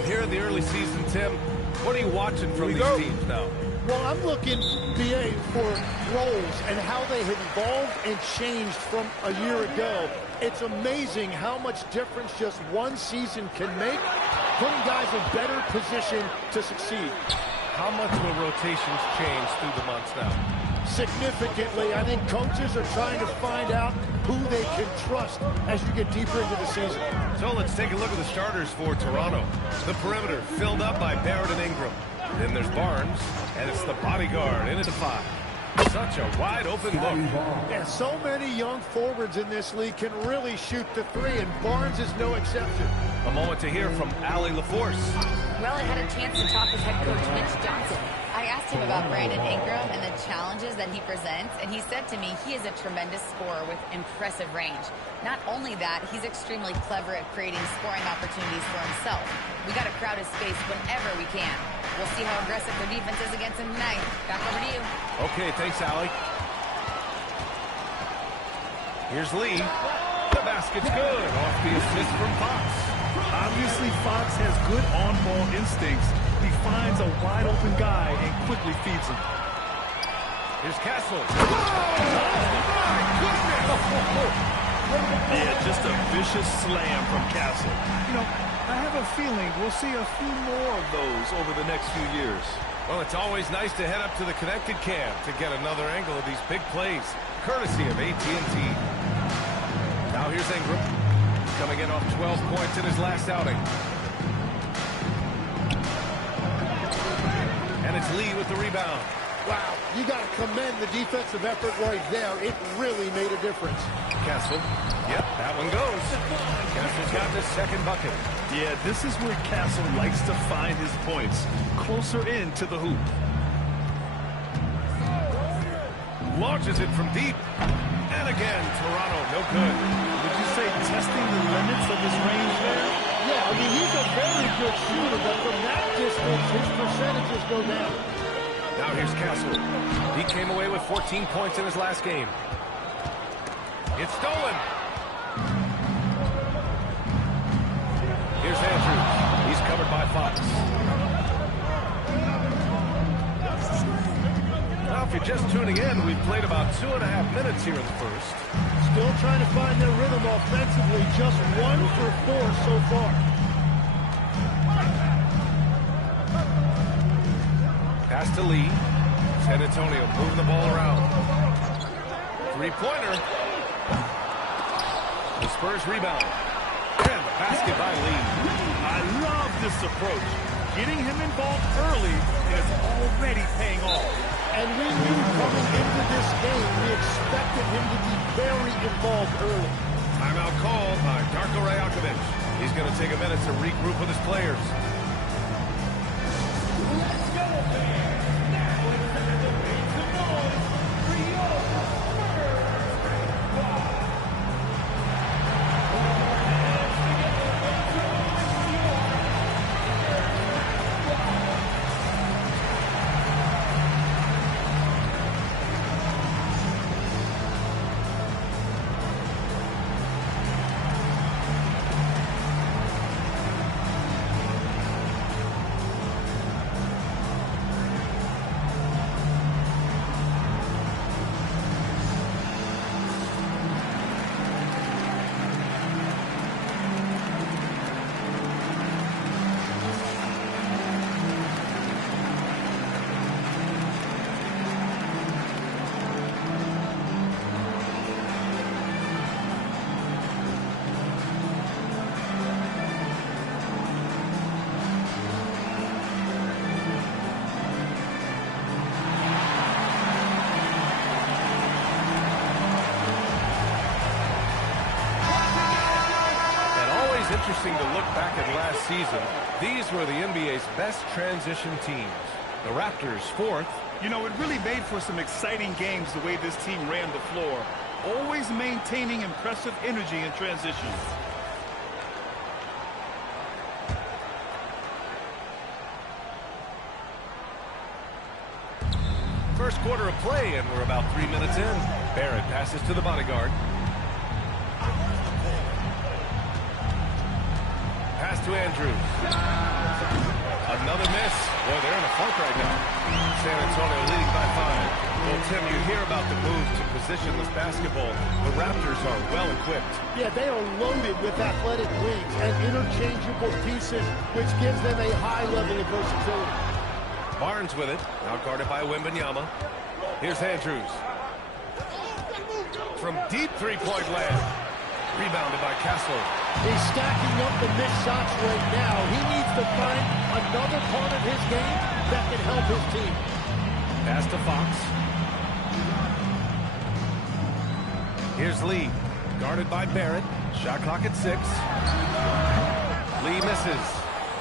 And here in the early season, Tim, what are you watching from these teams now? Well, I'm looking, BA, for roles and how they have evolved and changed from a year ago. It's amazing how much difference just one season can make, putting guys in better position to succeed. How much will rotations change through the months now? Significantly. I think coaches are trying to find out who they can trust as you get deeper into the season. So let's take a look at the starters for Toronto. The perimeter filled up by Barrett and Ingram. Then there's Barnes, and it's the bodyguard in at the 5. Such a wide-open look. Yeah, so many young forwards in this league can really shoot the 3, and Barnes is no exception. A moment to hear from Allie LaForce. Well, I had a chance to talk with head coach Mitch Johnson. I asked him about Brandon Ingram and the challenges that he presents, and he said to me he is a tremendous scorer with impressive range. Not only that, he's extremely clever at creating scoring opportunities for himself. We got to crowd his space whenever we can. We'll see how aggressive their defense is against him tonight. Back over to you. Okay, thanks, Allie. Here's Lee. The basket's good. Off the assist from Fox. Obviously, Fox has good on-ball instincts. He finds a wide-open guy and quickly feeds him. Here's Castle. Oh, my goodness! Yeah, just a vicious slam from Castle. You know, I have a feeling we'll see a few more of those over the next few years. Well, it's always nice to head up to the connected cam to get another angle of these big plays, courtesy of AT&T. Now here's Ingram, coming in off 12 points in his last outing. And it's Lee with the rebound. Wow, you got to commend the defensive effort right there. It really made a difference. Castle. Yep, that one goes. Castle's got the second bucket. Yeah, this is where Castle likes to find his points, closer in to the hoop. Launches it from deep. And again, Toronto, no good. Would you say testing the limits of his range there? Yeah, I mean, he's a very good shooter, but from that distance, his percentages go down. Now here's Castle. He came away with 14 points in his last game. It's stolen. Here's Andrews. He's covered by Fox. Now, if you're just tuning in, we've played about 2.5 minutes here in the first. Still trying to find their rhythm offensively. Just 1 for 4 so far. Pass to Lee. San Antonio moving the ball around. Three-pointer. The Spurs rebound. And the basket by Lee. I love this approach. Getting him involved early is already paying off. And we knew coming into this game, we expected him to be very involved early. Timeout called by Darko Rajakovic. He's going to take a minute to regroup with his players. Interesting to look back at last season. These were the NBA's best transition teams. The Raptors, 4th. You know, it really made for some exciting games the way this team ran the floor, always maintaining impressive energy in transition. First quarter of play, and we're about 3 minutes in. Barrett passes to the bodyguard. Pass Pass to Andrews. Another miss. Boy, they're in a funk right now. San Antonio leading by 5. Well, Tim, you hear about the move to positionless basketball. The Raptors are well equipped. Yeah, they are loaded with athletic wings and interchangeable pieces, which gives them a high level of versatility. Barnes with it. Now guarded by Wembanyama. Here's Andrews. From deep three-point land. Rebounded by Kessler. He's stacking up the missed shots right now. He needs to find another part of his game that can help his team. Pass to Fox. Here's Lee. Guarded by Barrett. Shot clock at 6. Lee misses.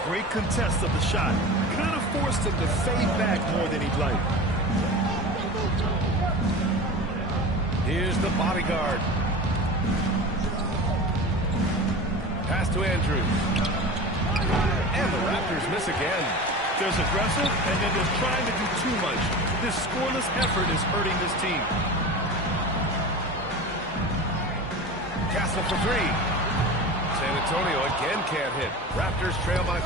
Great contest of the shot. Kind of forced him to fade back more than he'd like. Here's the bodyguard. Pass to Andrews. And the Raptors miss again. There's aggressive, and then there's trying to do too much. This scoreless effort is hurting this team. Castle for 3. San Antonio again can't hit. Raptors trail by 5.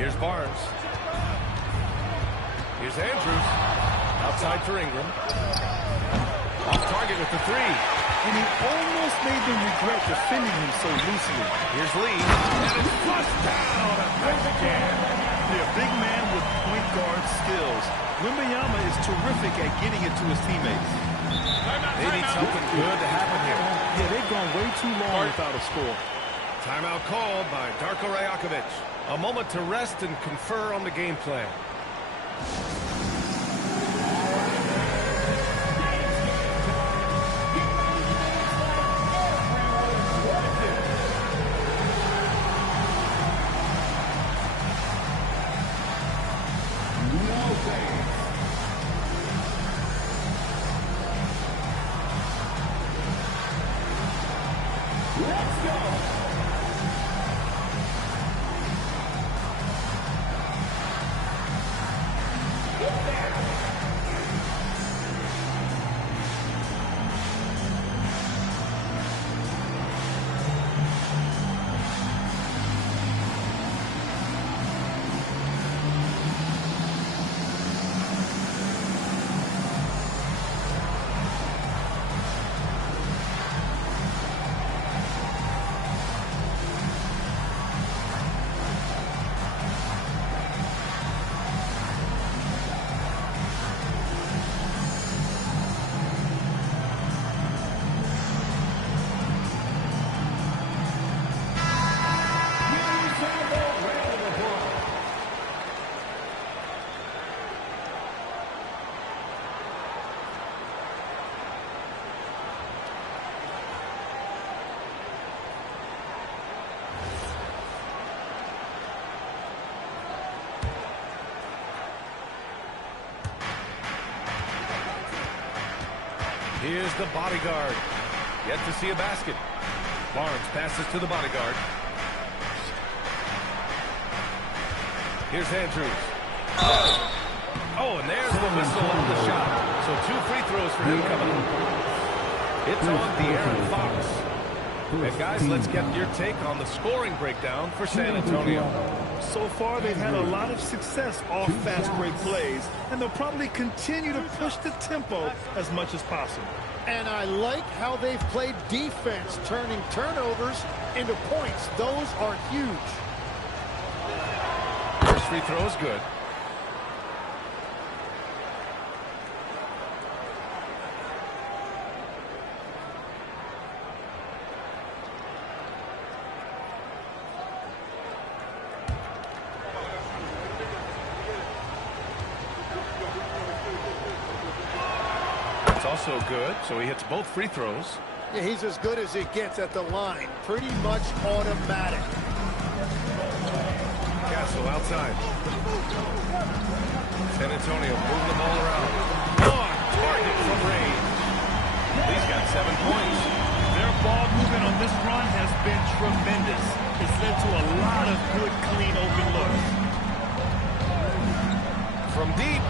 Here's Barnes. Here's Andrews. Outside for Ingram. Off target with the 3. And he almost made them regret defending him so loosely. Here's Lee. And it's flushed down. Back again. They're a big man with point guard skills. Wembanyama is terrific at getting it to his teammates. They need something good to happen here. Yeah, they've gone way too long without a score. Timeout called by Darko Rajakovic. A moment to rest and confer on the game plan. Here's the bodyguard. Yet to see a basket. Barnes passes to the bodyguard. Here's Andrews. Oh, and there's the whistle on the shot. So 2 free throws for him coming up. It's on De'Aaron Fox. And guys, let's get your take on the scoring breakdown for San Antonio. So far, they've had a lot of success off fast break plays, and they'll probably continue to push the tempo as much as possible. And I like how they've played defense, turning turnovers into points. Those are huge. First free throw is good. Also good, so he hits both free throws. Yeah, he's as good as it gets at the line. Pretty much automatic. Castle outside. San Antonio moving the ball around. On target from range. He's got 7 points. Their ball movement on this run has been tremendous. It's led to a lot of good, clean, open looks. From deep.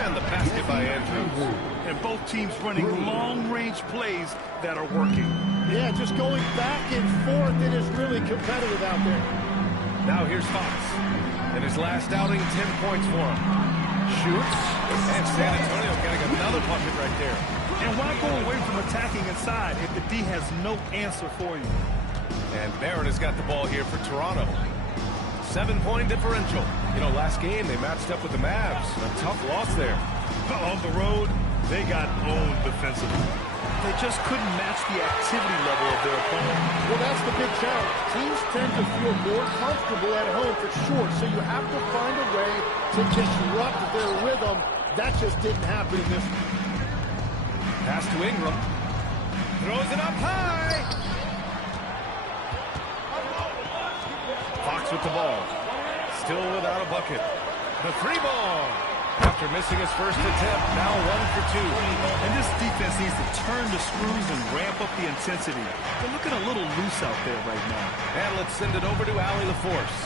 And the basket by Andrews. And both teams running long-range plays that are working. Yeah, just going back and forth. It is really competitive out there. Now here's Fox. In his last outing, 10 points for him. Shoots. And San Antonio getting another bucket right there. And why go away from attacking inside if the D has no answer for you? And Barrett has got the ball here for Toronto. 7-point differential. You know, last game they matched up with the Mavs. A tough loss there. On the road, they got owned defensively. They just couldn't match the activity level of their opponent. Well, that's the big challenge. Teams tend to feel more comfortable at home for sure, so you have to find a way to disrupt their rhythm. That just didn't happen in this one. Pass to Ingram. Throws it up high. Fox with the ball. Still without a bucket. The three ball. After missing his first attempt, now 1 for 2. And this defense needs to turn the screws and ramp up the intensity. They're looking a little loose out there right now. And let's send it over to Allie LaForce.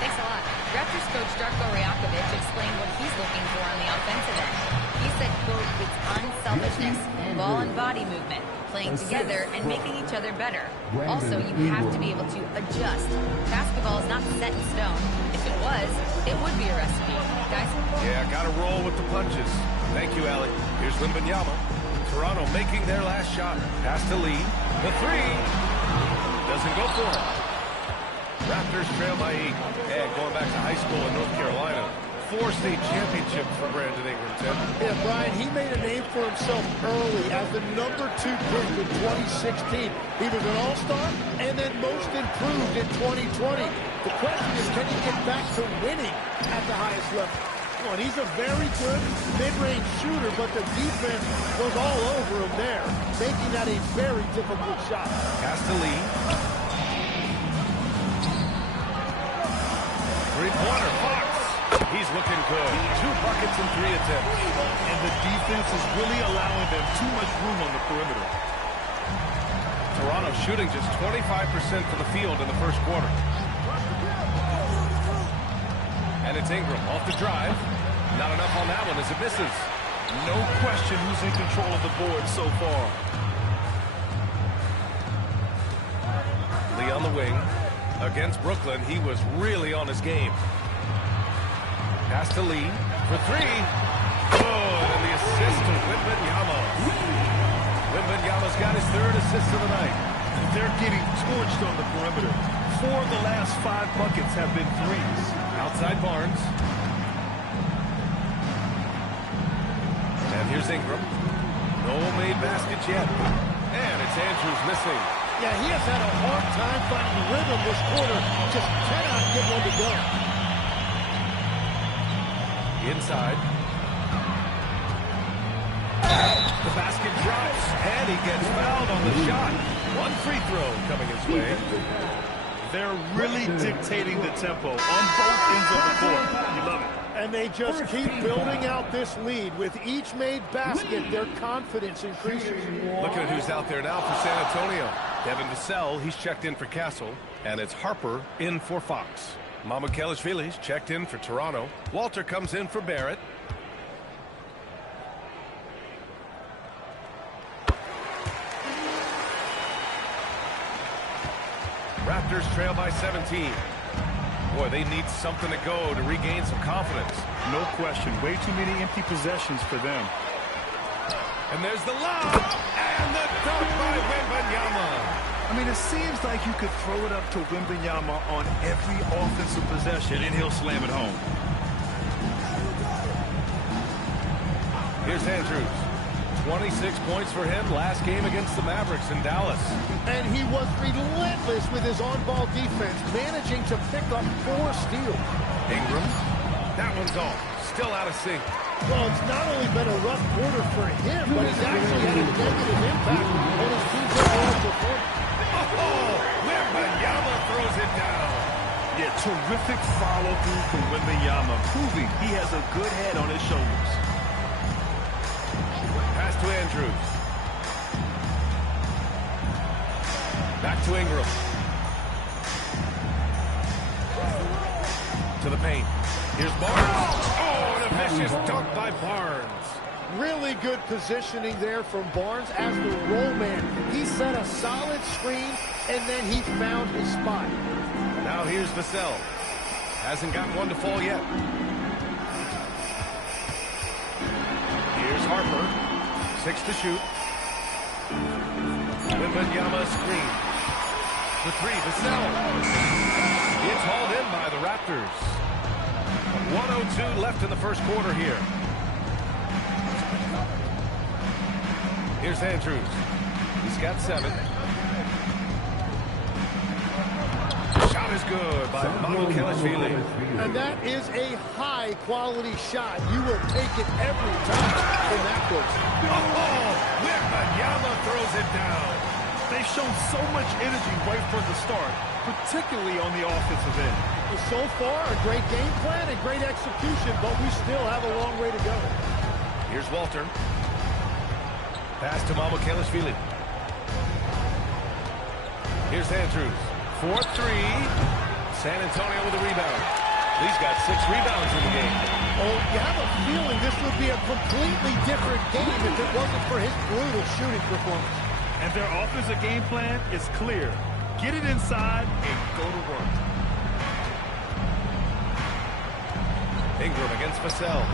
Thanks a lot. Raptors coach Darko Rajakovic explained what he's looking for on the offensive end. He said, quote, it's unselfishness, ball and body movement, playing together and making each other better. Also, you have to be able to adjust. Basketball is not set in stone. If it was, it would be a recipe. Guys? Yeah, got to roll with the punches. Thank you, Allie. Here's Wembanyama. Toronto making their last shot. Pass to Lee. The three. Doesn't go for him. Raptors trail by 8. And going back to high school in North Carolina. 4 state championships for Brandon Ingram, Tim. Yeah, Brian, he made a name for himself early as the #2 pick in 2016. He was an all-star and then most improved in 2020. The question is, can he get back to winning at the highest level? Well, and he's a very good mid-range shooter, but the defense was all over him there, making that a very difficult shot. Pass to Lee. Three-pointer, Fox. He's looking good. 2 buckets in 3 attempts. And the defense is really allowing them too much room on the perimeter. Toronto shooting just 25% for the field in the first quarter. And it's Ingram off the drive. Not enough on that one as it misses. No question who's in control of the board so far. Lee on the wing. Against Brooklyn, he was really on his game. Pass to Lee for 3. Good, and the assist to Wembanyama. Wembanyama's got his 3rd assist of the night. They're getting torched on the perimeter. 4 of the last 5 buckets have been threes. Outside Barnes. And here's Ingram. No made baskets yet. And it's Andrews missing. Yeah, he has had a hard time finding rhythm this quarter. Just cannot get one to go. Inside. The basket drops, and he gets fouled on the shot. 1 free throw coming his way. They're really dictating the tempo on both ends of the court. You love it. And they just keep building out this lead. With each made basket, their confidence increases. Looking at who's out there now for San Antonio. Devin Vassell, he's checked in for Castle. And it's Harper in for Fox. Mamukelashvili's checked in for Toronto. Walter comes in for Barrett. Raptors trail by 17. Boy, they need something to go to regain some confidence. No question. Way too many empty possessions for them. And there's the lob. And the dunk by Wembanyama. I mean, it seems like you could throw it up to Wembanyama on every offensive possession, and he'll slam it home. Here's Andrews. 26 points for him last game against the Mavericks in Dallas. And he was relentless with his on-ball defense, managing to pick up 4 steals. Ingram. That one's off. Still out of sync. Well, it's not only been a rough quarter for him, but it's actually had a negative impact on his team's overall performance. Oh, Wembanyama throws it down. Yeah, terrific follow-through from Wembanyama, proving he has a good head on his shoulders. Pass to Andrews. Back to Ingram. To the paint. Here's Barnes. Oh, and a vicious dunk by Barnes. Really good positioning there from Barnes as the roll man. He set a solid screen, and then he found his spot. Now here's Vassell. Hasn't gotten one to fall yet. Here's Harper. 6 to shoot. Wembanyama screen. The 3, Vassell. It's hauled in by the Raptors. 1:02 left in the first quarter here. Here's Andrews. He's got 7. Shot is good by Mamukelashvili. And that is a high-quality shot. You will take it every time from that course. Oh, Wembanyama throws it down. They've shown so much energy right from the start, particularly on the offensive end. So far, a great game plan and great execution, but we still have a long way to go. Here's Walter. Pass to Mamukelashvili. Here's Andrews. 4-3. San Antonio with a rebound. He's got 6 rebounds in the game. Oh, you have a feeling this would be a completely different game if it wasn't for his brutal shooting performance. And their offensive game plan is clear. Get it inside and go to work. Ingram against Vassell.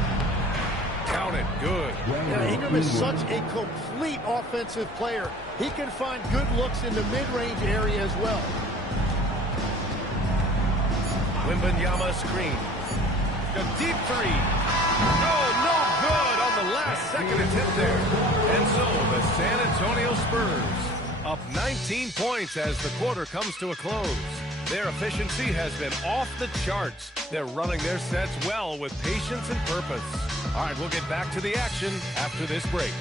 Count it. Good. Yeah, Ingram is such a complete offensive player. He can find good looks in the mid-range area as well. Wembanyama screen. A deep 3. Oh, no good on the last second attempt there. And so the San Antonio Spurs up 19 points as the quarter comes to a close. Their efficiency has been off the charts. They're running their sets well with patience and purpose. All right, we'll get back to the action after this break.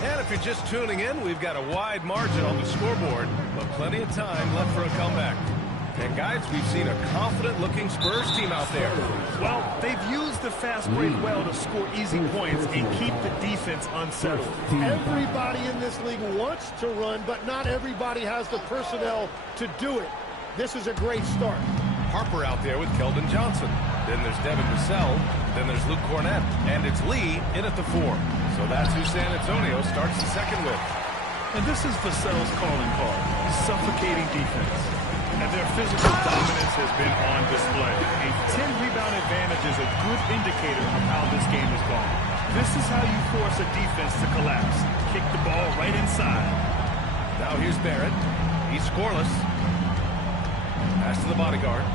And if you're just tuning in, we've got a wide margin on the scoreboard, but plenty of time left for a comeback. And guys, we've seen a confident-looking Spurs team out there. Well, they've used the fast break well to score easy points and keep the defense unsettled. Everybody in this league wants to run, but not everybody has the personnel to do it. This is a great start. Harper out there with Keldon Johnson. Then there's Devin Vassell. Then there's Luke Cornett. And it's Lee in at the 4. So that's who San Antonio starts the second with. And this is Vassell's calling card. Suffocating defense. And their physical dominance has been on display. A 10-rebound advantage is a good indicator of how this game has gone. This is how you force a defense to collapse. Kick the ball right inside. Now here's Barrett. He's scoreless. Pass to the bodyguard.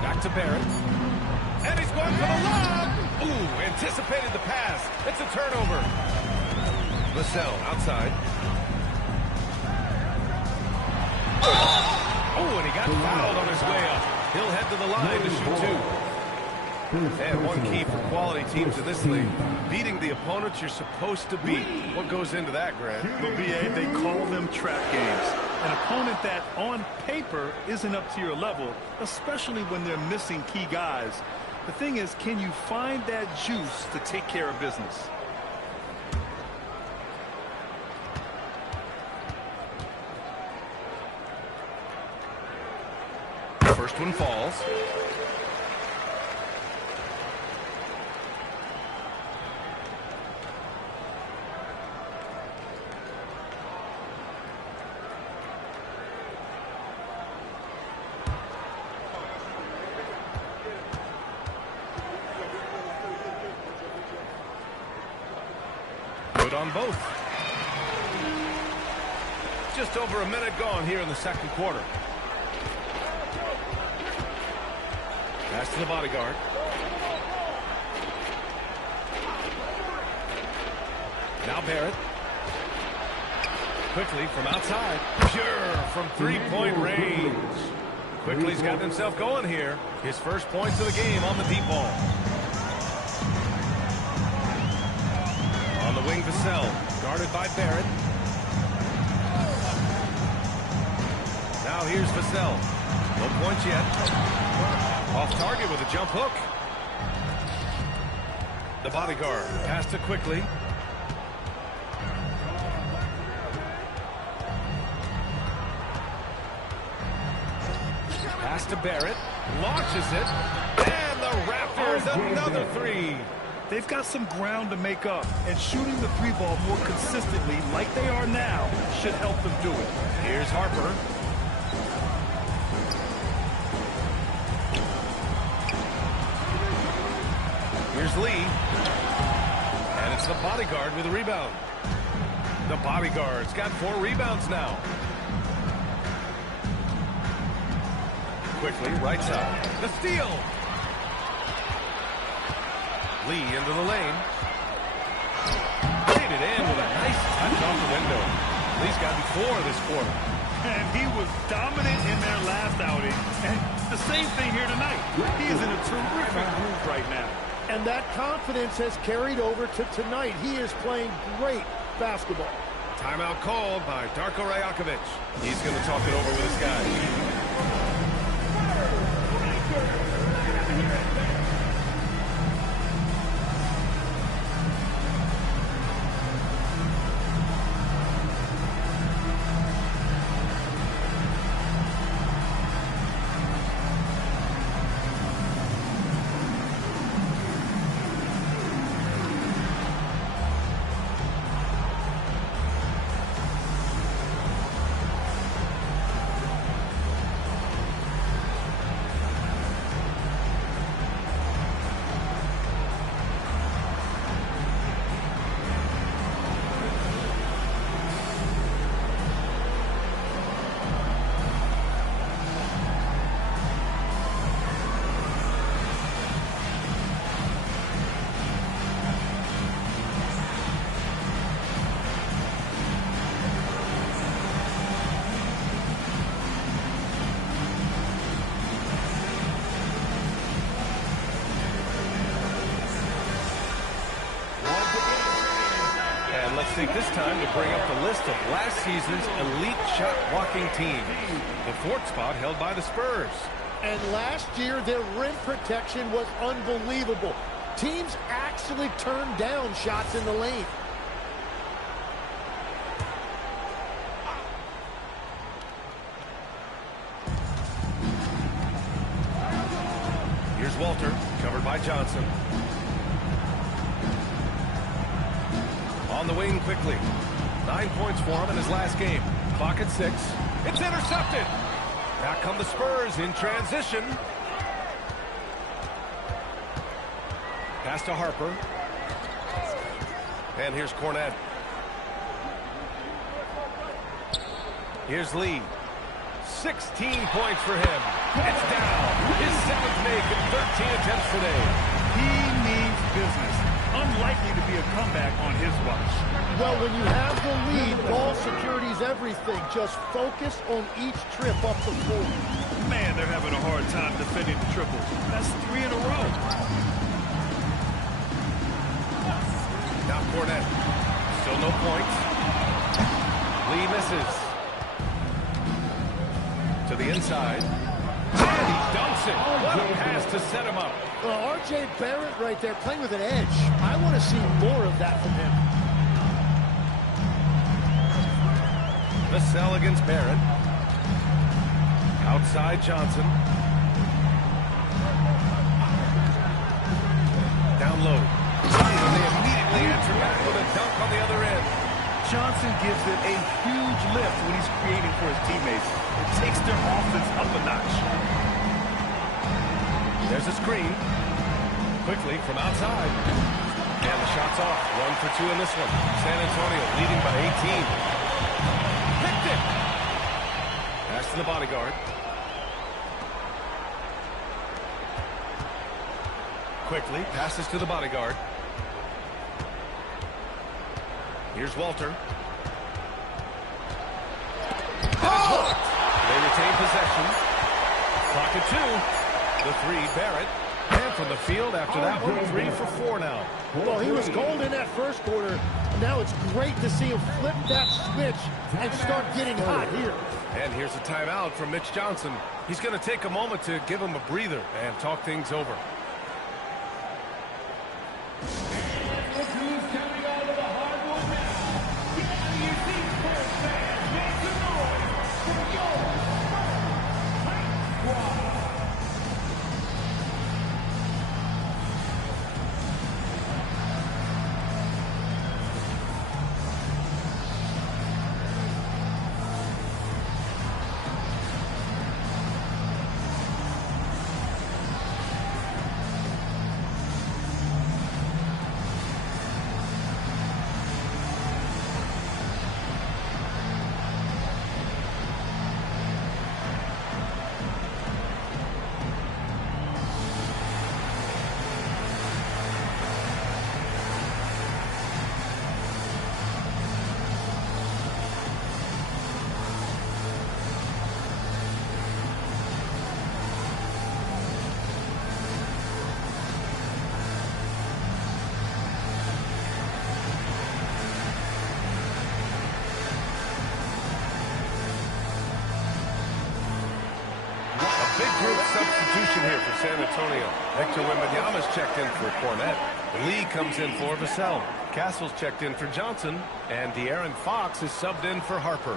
Back to Barrett. And he's going for the lob. Ooh, anticipated the pass. It's a turnover. Vassell outside. Oh, and he got fouled on his way up. He'll head to the line to shoot 2. And one key for quality teams in this league, beating the opponents you're supposed to beat. What goes into that, Grant? Well, BA, they call them trap games. An opponent that, on paper, isn't up to your level, especially when they're missing key guys. The thing is, can you find that juice to take care of business? First one falls. Good on both. Just over a minute gone here in the second quarter. Pass to the bodyguard. Now Barrett. Quickly from outside. Pure from three-point range. Quickly's gotten himself going here. His first points of the game on the deep ball. On the wing, Vassell. Guarded by Barrett. Now here's Vassell. No points yet. Off target with a jump hook. The bodyguard passed it quickly. Pass to Barrett. Launches it. And the Raptors another three. They've got some ground to make up, and shooting the three ball more consistently like they are now should help them do it. Here's Harper. Here's Lee. And it's the bodyguard with a rebound. The bodyguard's got 4 rebounds now. Quickly, right side. The steal. Lee into the lane. Laid it in with a nice touch off the window. Lee's gotten 4 this quarter. And he was dominant in their last outing. And the same thing here tonight. He is in a terrific groove right now. And that confidence has carried over to tonight. He is playing great basketball. Timeout called by Darko Rajakovic. He's going to talk it over with his guys. Take this time to bring up the list of last season's elite shot-blocking teams. The 4th spot held by the Spurs. And last year, their rim protection was unbelievable. Teams actually turned down shots in the lane. Here's Walter, covered by Johnson. On the wing quickly. 9 points for him in his last game. Clock at 6. It's intercepted. Back come the Spurs in transition. Pass to Harper. And here's Cornette. Here's Lee. 16 points for him. It's down. His 7th make in 13 attempts today. He means business. Unlikely to be a comeback on his watch. Well, when you have the lead, ball security is everything. Just focus on each trip up the floor. Man, they're having a hard time defending the triples. That's 3 in a row. Now Cornette. Still no points. Lee misses. To the inside. And he dunks it. What a pass to set him up. Well, R.J. Barrett right there playing with an edge. I want to see more of that from him. The sell against Barrett. Outside Johnson. Down low. And they immediately answer back with a dunk on the other end. Johnson gives it a huge lift when he's creating for his teammates. It takes their offense up a notch. There's a screen. Quickly from outside. And the shot's off. 1 for 2 in this one. San Antonio leading by 18. Picked it. Pass to the bodyguard. Quickly passes to the bodyguard. Here's Walter. They retain possession. Clock at 2. The 3, Barrett. And from the field after that one. 3 for 4 now. Well, he was gold in that first quarter. Now it's great to see him flip that switch and start getting hot here. And here's a timeout from Mitch Johnson. He's going to take a moment to give him a breather and talk things over. Big group substitution here for San Antonio. Hector Wembanyama's checked in for Cornette. Lee comes in for Vassell. Castle's checked in for Johnson. And De'Aaron Fox is subbed in for Harper.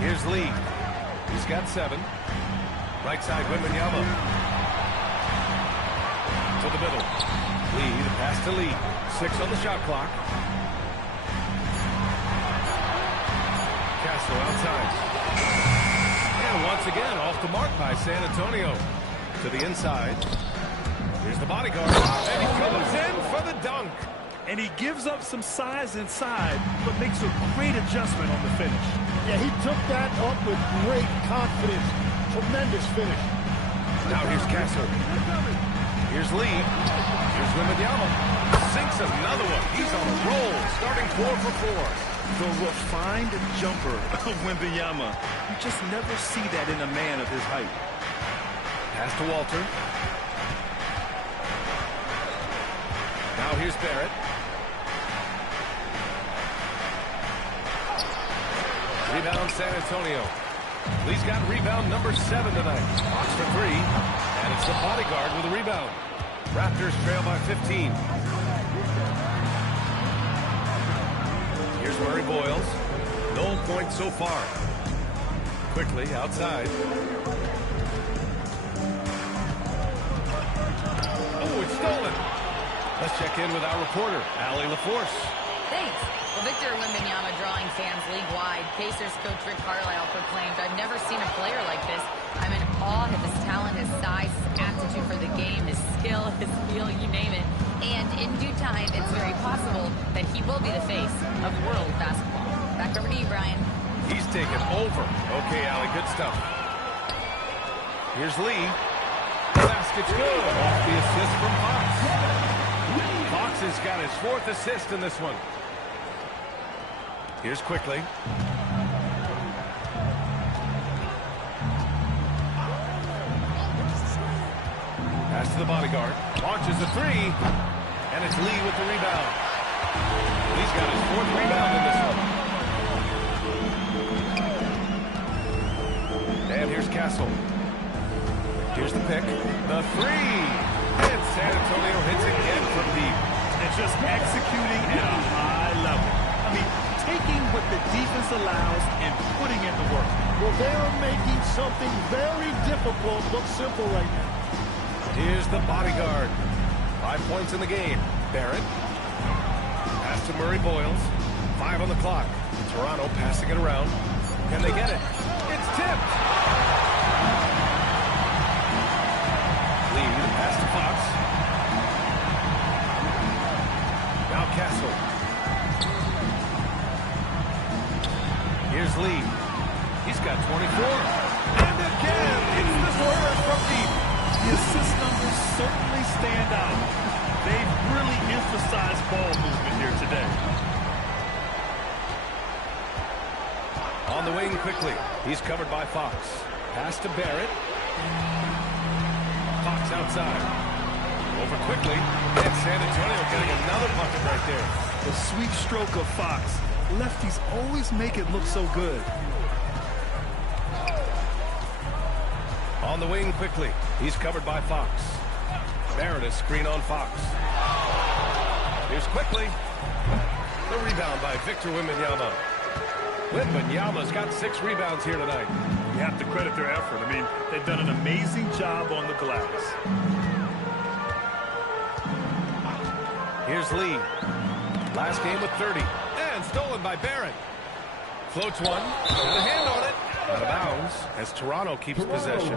Here's Lee. He's got 7. Right side, Wembanyama. To the middle. Lee, the pass to Lee. 6 on the shot clock. Castle outside. And once again, off the mark by San Antonio. To the inside. Here's the bodyguard. And he goes in for the dunk. And he gives up some size inside, but makes a great adjustment on the finish. Yeah, he took that up with great confidence. Tremendous finish. Now here's Castle. Here's Lee. Here's Wembanyama. Sinks another one. He's on a roll, starting 4 for 4. The refined jumper of Wembanyama. You just never see that in a man of his height. Pass to Walter. Now here's Barrett. Rebound San Antonio. Lee's got rebound number 7 tonight. Fox for 3. And it's the bodyguard with a rebound. Raptors trail by 15. Here's Murray Boyles. No points so far. Quickly outside. Oh, it's stolen. Let's check in with our reporter, Allie LaForce. Thanks. Well, Victor Wembanyama drawing fans league-wide. Pacers coach Rick Carlisle proclaimed, "I've never seen a player like this. I'm in awe of his talent, his size, his aptitude for the game, his skill, his feel, you name it." And in due time, it's very possible that he will be the face of world basketball. Back over to you, Brian. He's taken over. Okay, Allie, good stuff. Here's Lee. The basket's good. Off the assist from Fox. Fox has got his 4th assist in this one. Here's Quickly. Pass to the bodyguard. Launches a 3. And it's Lee with the rebound. Lee's got his 4th rebound in this one. And here's Castle. Here's the pick. The 3. And San Antonio hits again from deep. And just executing at a high level. I mean, taking what the defense allows and putting in the work. Well, they are making something very difficult look simple right now. Here's the bodyguard. 5 points in the game. Barrett. Pass to Murray Boyles. 5 on the clock. Toronto passing it around. Can they get it? It's tipped. Lee, the pass to Fox. Now Castle. Here's Lee. He's got 24. And again, it's the scorer from deep. The assist numbers certainly stand out. They've really emphasized ball movement here today. On the wing quickly. He's covered by Fox. Pass to Barrett. Fox outside. Over quickly. And San Antonio getting another bucket right there. The sweet stroke of Fox. Lefties always make it look so good. On the wing quickly. He's covered by Fox. Barrett is screen on Fox. Here's quickly. The rebound by Victor Wembanyama. Wembanyama's got 6 rebounds here tonight. You have to credit their effort. I mean, they've done an amazing job on the glass. Here's Lee. Last game with 30. And stolen by Barrett. Floats one. Got a hand on it. Out of bounds as Toronto keeps possession.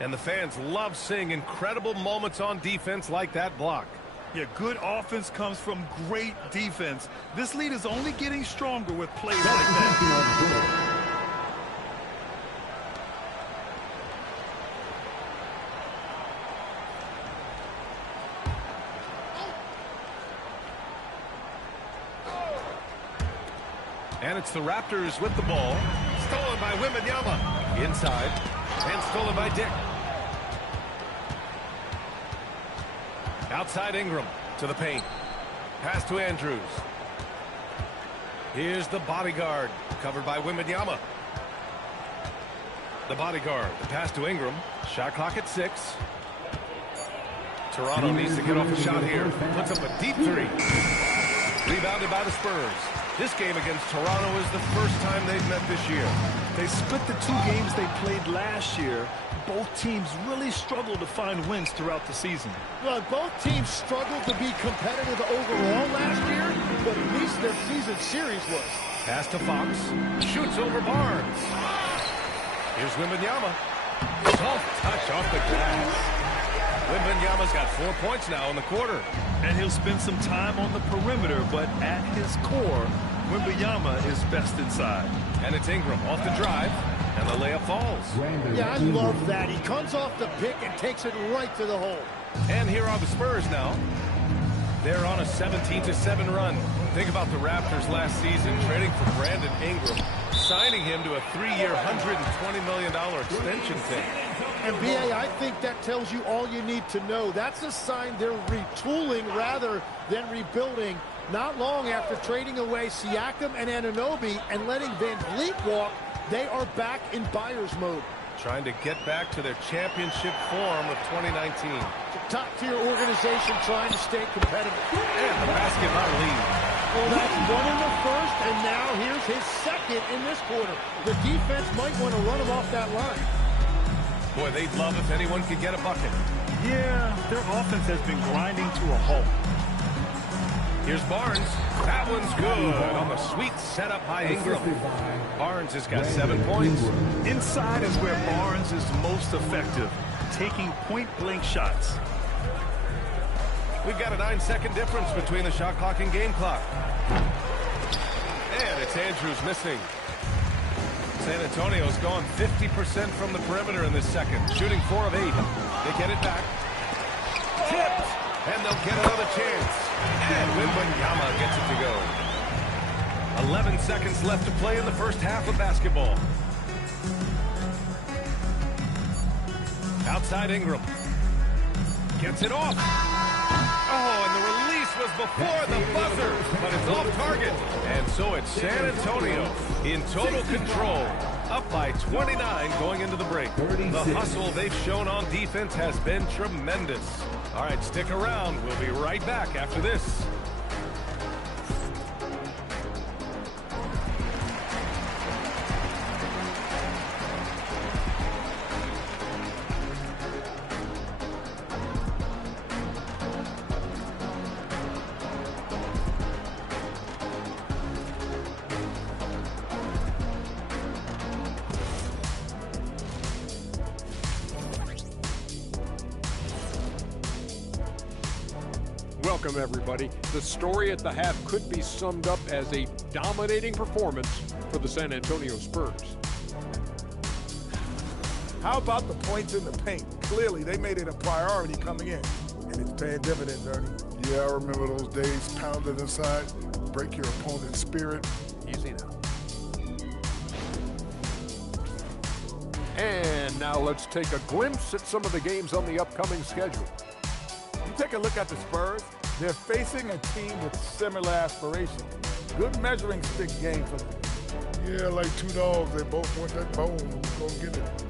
And the fans love seeing incredible moments on defense like that block. Yeah, good offense comes from great defense. This lead is only getting stronger with plays like that. And it's the Raptors with the ball. Stolen by Wembanyama. Inside. And stolen by Dick. Outside Ingram to the paint. Pass to Andrews. Here's the bodyguard. Covered by Wembanyama. The bodyguard. The pass to Ingram. Shot clock at 6. Toronto needs to get off a shot here. Puts up a deep 3. Rebounded by the Spurs. This game against Toronto is the first time they've met this year. They split the 2 games they played last year. Both teams really struggled to find wins throughout the season. Well, both teams struggled to be competitive overall last year, but at least their season series was. Pass to Fox. Shoots over Barnes. Here's Wembanyama. Soft touch off the glass. Wembanyama's got 4 points now in the quarter. And he'll spend some time on the perimeter, but at his core, Wembanyama is best inside. And it's Ingram off the drive, and the layup falls. Yeah, I love that. He comes off the pick and takes it right to the hole. And here are the Spurs now. They're on a 17-7 run. Think about the Raptors last season trading for Brandon Ingram, signing him to a 3-year, $120 million extension thing. And, B.A., I think that tells you all you need to know. That's a sign they're retooling rather than rebuilding. Not long after trading away Siakam and Anunoby and letting Van Vliet walk, they are back in buyer's mode. Trying to get back to their championship form of 2019. It's a top-tier organization trying to stay competitive. And the basketball lead. Well, that's 1 in the first, and now here's his second in this quarter. The defense might want to run him off that line. Boy, they'd love if anyone could get a bucket. Yeah, their offense has been grinding to a halt. Here's Barnes. That one's good on the sweet setup by Ingram. Barnes has got 7 points. Inside is where Barnes is most effective, taking point-blank shots. We've got a 9-second difference between the shot clock and game clock. And it's Andrews missing. San Antonio's gone 50% from the perimeter in this second, shooting 4 of 8. They get it back. Tipped. And they'll get another chance. And Wembanyama gets it to go. 11 seconds left to play in the first half of basketball. Outside Ingram. Gets it off. Oh, and the release was before the buzzer, but it's off target. And so it's San Antonio in total control, up by 29 going into the break. The hustle they've shown on defense has been tremendous. All right, stick around. We'll be right back after this. Welcome, everybody. The story at the half could be summed up as a dominating performance for the San Antonio Spurs. How about the points in the paint? Clearly, they made it a priority coming in, and it's paying dividends, Ernie. Yeah, I remember those days, pounded inside, break your opponent's spirit. Easy now. And now let's take a glimpse at some of the games on the upcoming schedule. You take a look at the Spurs, they're facing a team with similar aspirations. Good measuring stick game for them. Yeah, like two dogs, they both want that bone. Who's gonna get it?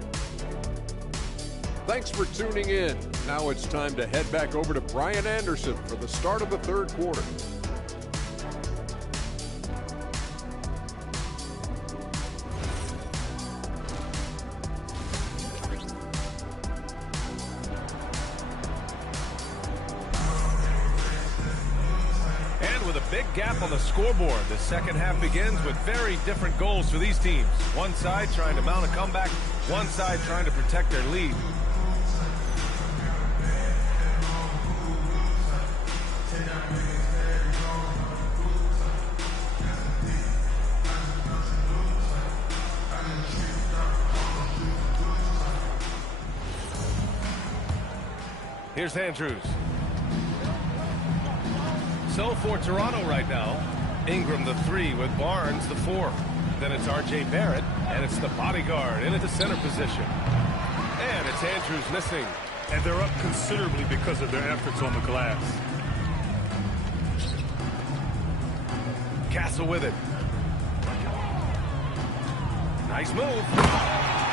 Thanks for tuning in. Now it's time to head back over to Brian Anderson for the start of the third quarter. With a big gap on the scoreboard, the second half begins with very different goals for these teams. One side trying to mount a comeback, one side trying to protect their lead. Here's Andrews. So for Toronto right now, Ingram the 3 with Barnes the 4. Then it's R.J. Barrett, and it's the bodyguard in at the center position. And it's Andrews missing. And they're up considerably because of their efforts on the glass. Castle with it. Nice move.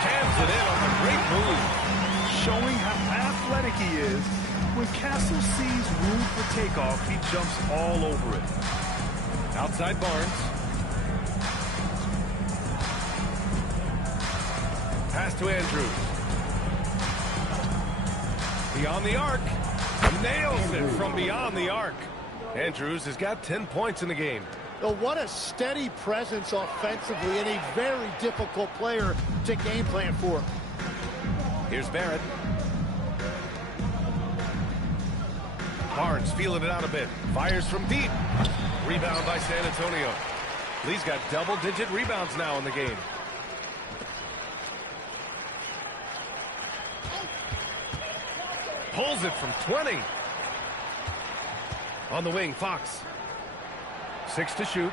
Jams it in on the great move. Showing how athletic he is. When Castle sees room for takeoff, he jumps all over it. Outside Barnes. Pass to Andrews. Beyond the arc. Nails it from beyond the arc. Andrews has got 10 points in the game. Oh, what a steady presence offensively and a very difficult player to game plan for. Here's Barrett. Barnes feeling it out a bit. Fires from deep. Rebound by San Antonio. Lee's got double-digit rebounds now in the game. Pulls it from 20. On the wing, Fox. 6 to shoot.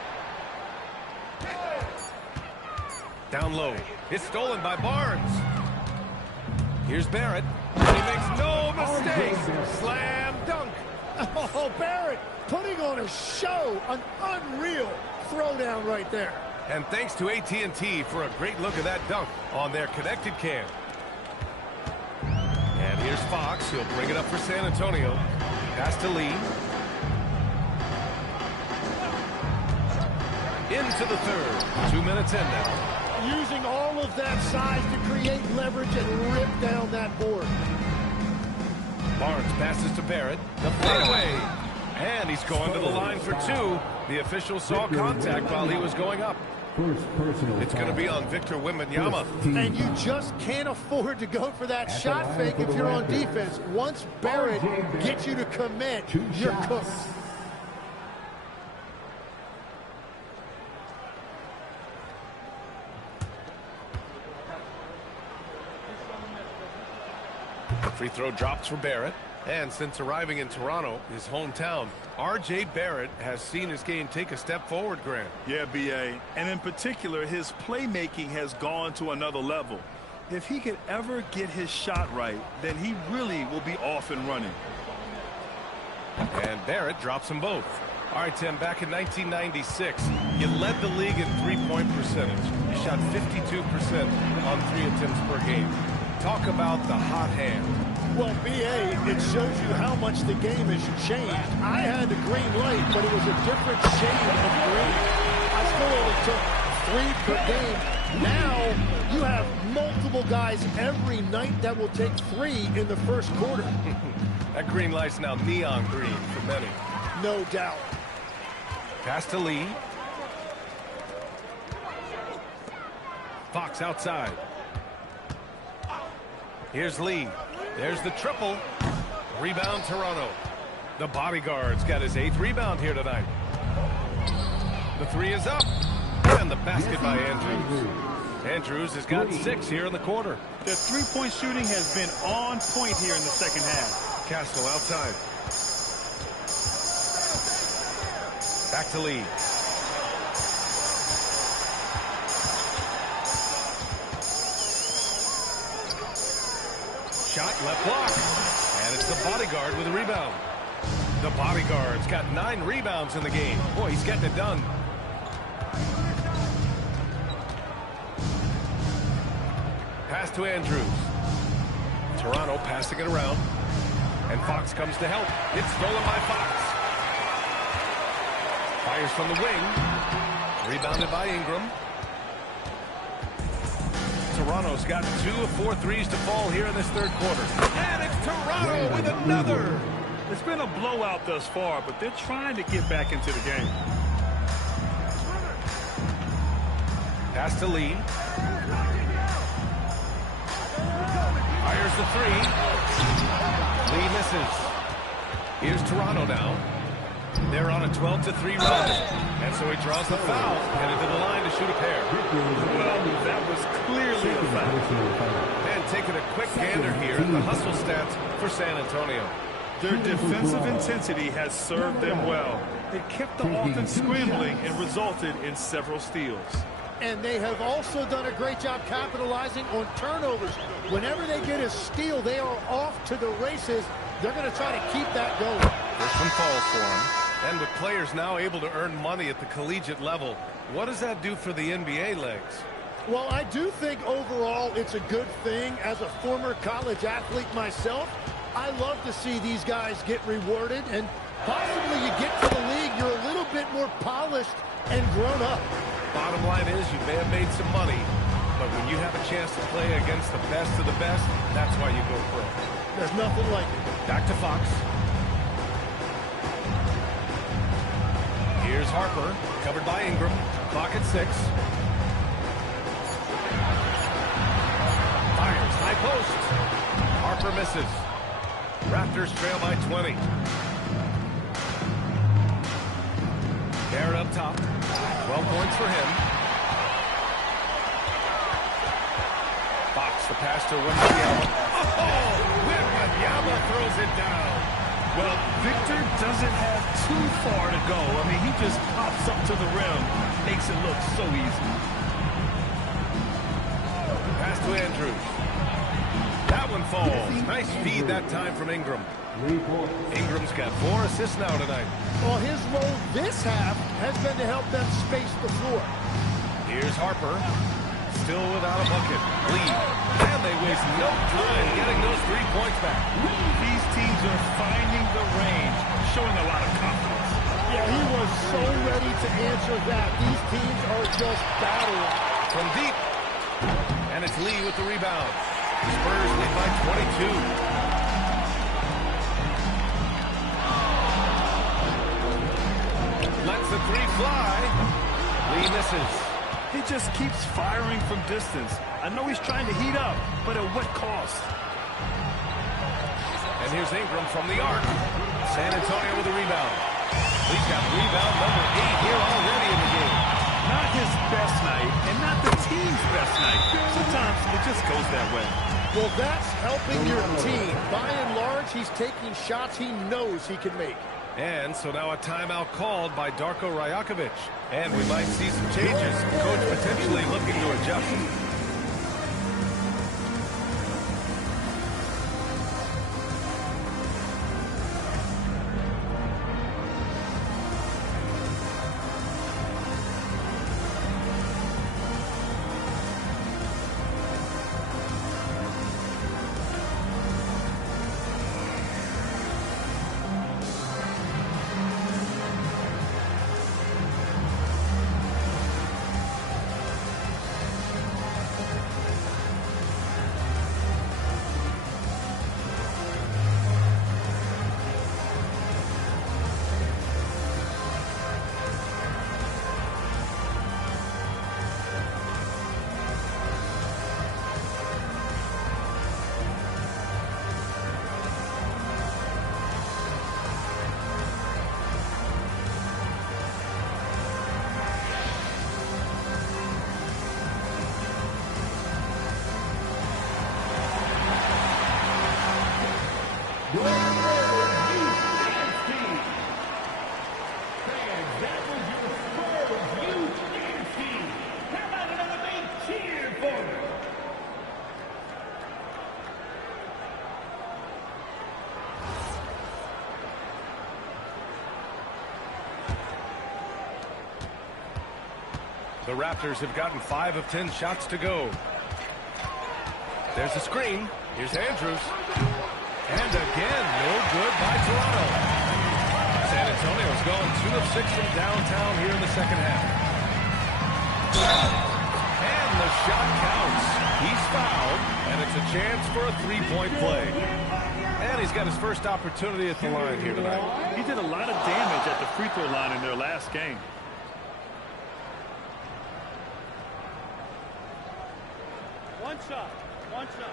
Down low. It's stolen by Barnes. Here's Barrett. He makes no mistakes. Slam dunk. Oh, Barrett putting on a show, an unreal throwdown right there. And thanks to AT&T for a great look at that dunk on their connected cam. And here's Fox. He'll bring it up for San Antonio. Pass to Lee. Into the third. 2 minutes in now. Using all of that size to create leverage and rip down that board. Barnes passes to Barrett. The fadeaway. And he's going to the line for 2. The official saw contact while he was going up. It's going to be on Victor Wembanyama. And you just can't afford to go for that shot fake if you're on defense. Once Barrett gets you to commit, you're cooked. Free throw drops for Barrett. And since arriving in Toronto, his hometown, R.J. Barrett has seen his game take a step forward, Grant. Yeah, B.A. And in particular, his playmaking has gone to another level. If he could ever get his shot right, then he really will be off and running. And Barrett drops them both. All right, Tim, back in 1996, you led the league in three-point percentage. You shot 52% on 3 attempts per game. Talk about the hot hand. Well, B.A., it shows you how much the game has changed. I had the green light, but it was a different shade of green. I still only took 3 per game. Now you have multiple guys every night that will take 3 in the first quarter. That green light's now neon green for many. No doubt. Pass to Lee. Fox outside. Here's Lee. There's the triple. Rebound Toronto. The bodyguard's got his 8th rebound here tonight. The 3 is up. And the basket by Andrews. Andrews has got 6 here in the quarter. The three-point shooting has been on point here in the second half. Castle outside. Back to Lee. Shot left block. And it's the bodyguard with a rebound. The bodyguard's got 9 rebounds in the game. Boy, he's getting it done. Pass to Andrews. Toronto passing it around. And Fox comes to help. It's stolen by Fox. Fires from the wing. Rebounded by Ingram. Toronto's got 2 of 4 threes to fall here in this third quarter. And it's Toronto with another. It's been a blowout thus far, but they're trying to get back into the game. Pass to Lee. Fires the 3. Lee misses. Here's Toronto now. They're on a 12-3 run. And so he draws the foul. Headed to the line to shoot a pair. Well, that was clearly a foul. And taking a quick gander here at the hustle stats for San Antonio. Their defensive intensity has served them well. It kept the offense scrambling and resulted in several steals. And they have also done a great job capitalizing on turnovers. Whenever they get a steal, they are off to the races. They're going to try to keep that going. First one falls for them. And with players now able to earn money at the collegiate level, what does that do for the NBA legs? Well, I do think overall it's a good thing. As a former college athlete myself, I love to see these guys get rewarded. And possibly you get to the league, you're a little bit more polished and grown up. Bottom line is you may have made some money, but when you have a chance to play against the best of the best, that's why you go pro. There's nothing like it. Back to Fox. Here's Harper, covered by Ingram. Clock at 6. Fires, high post. Harper misses. Raptors trail by 20. Garrett up top. 12 points for him. Fox, the pass to Wembanyama. Oh, Wembanyama throws it down. Well, Victor doesn't have too far to go. I mean, he just pops up to the rim. Makes it look so easy. Pass to Andrews. That one falls. Nice feed that time from Ingram. Ingram's got 4 assists now tonight. Well, his role this half has been to help them space the floor. Here's Harper. Still without a bucket. Lead. And they waste no time getting those 3 points back. These teams are finding the range, showing a lot of confidence. Yeah, he was so ready to answer that. These teams are just battling. From deep. And it's Lee with the rebound. Spurs lead by 22. Lets the 3 fly. Lee misses. He just keeps firing from distance. I know he's trying to heat up, but at what cost? And here's Ingram from the arc. San Antonio with a rebound. He's got rebound number 8 here already in the game. Not his best night, and not the team's best night. Sometimes it just goes that way. Well, that's helping your team. By and large, he's taking shots he knows he can make. And so now a timeout called by Darko Rajakovic. And we might see some changes. Coach potentially looking to adjust. The Raptors have gotten 5 of 10 shots to go. There's the screen. Here's Andrews. And again, no good by Toronto. San Antonio's going 2 of 6 from downtown here in the second half. And the shot counts. He's fouled, and it's a chance for a three-point play. And he's got his first opportunity at the line here tonight. He did a lot of damage at the free throw line in their last game. One shot. One shot.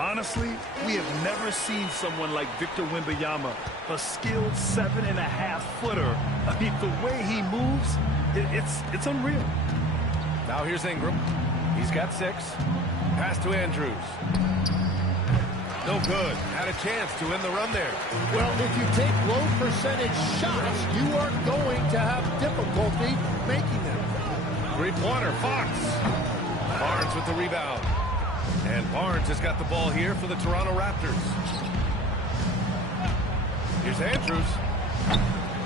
Honestly, we have never seen someone like Victor Wembanyama, a skilled 7.5-footer. I mean, the way he moves, it's unreal. Now here's Ingram. He's got 6. Pass to Andrews. No good. Had a chance to win the run there. Well, if you take low percentage shots, you are going to have difficulty making them. Three-pointer, Fox. Barnes with the rebound. And Barnes has got the ball here for the Toronto Raptors. Here's Andrews.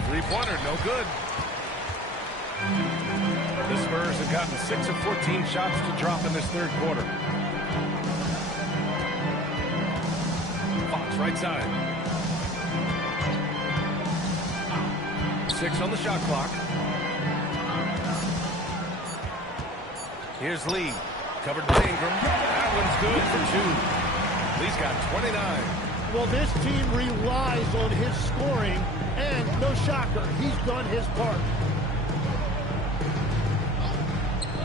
Three-pointer, no good. The Spurs have gotten 6 of 14 shots to drop in this third quarter. Fox, right side. 6 on the shot clock. Here's Lee. Covered by Ingram. That one's good for 2. Lee's got 29. Well, this team relies on his scoring, and no shocker, he's done his part.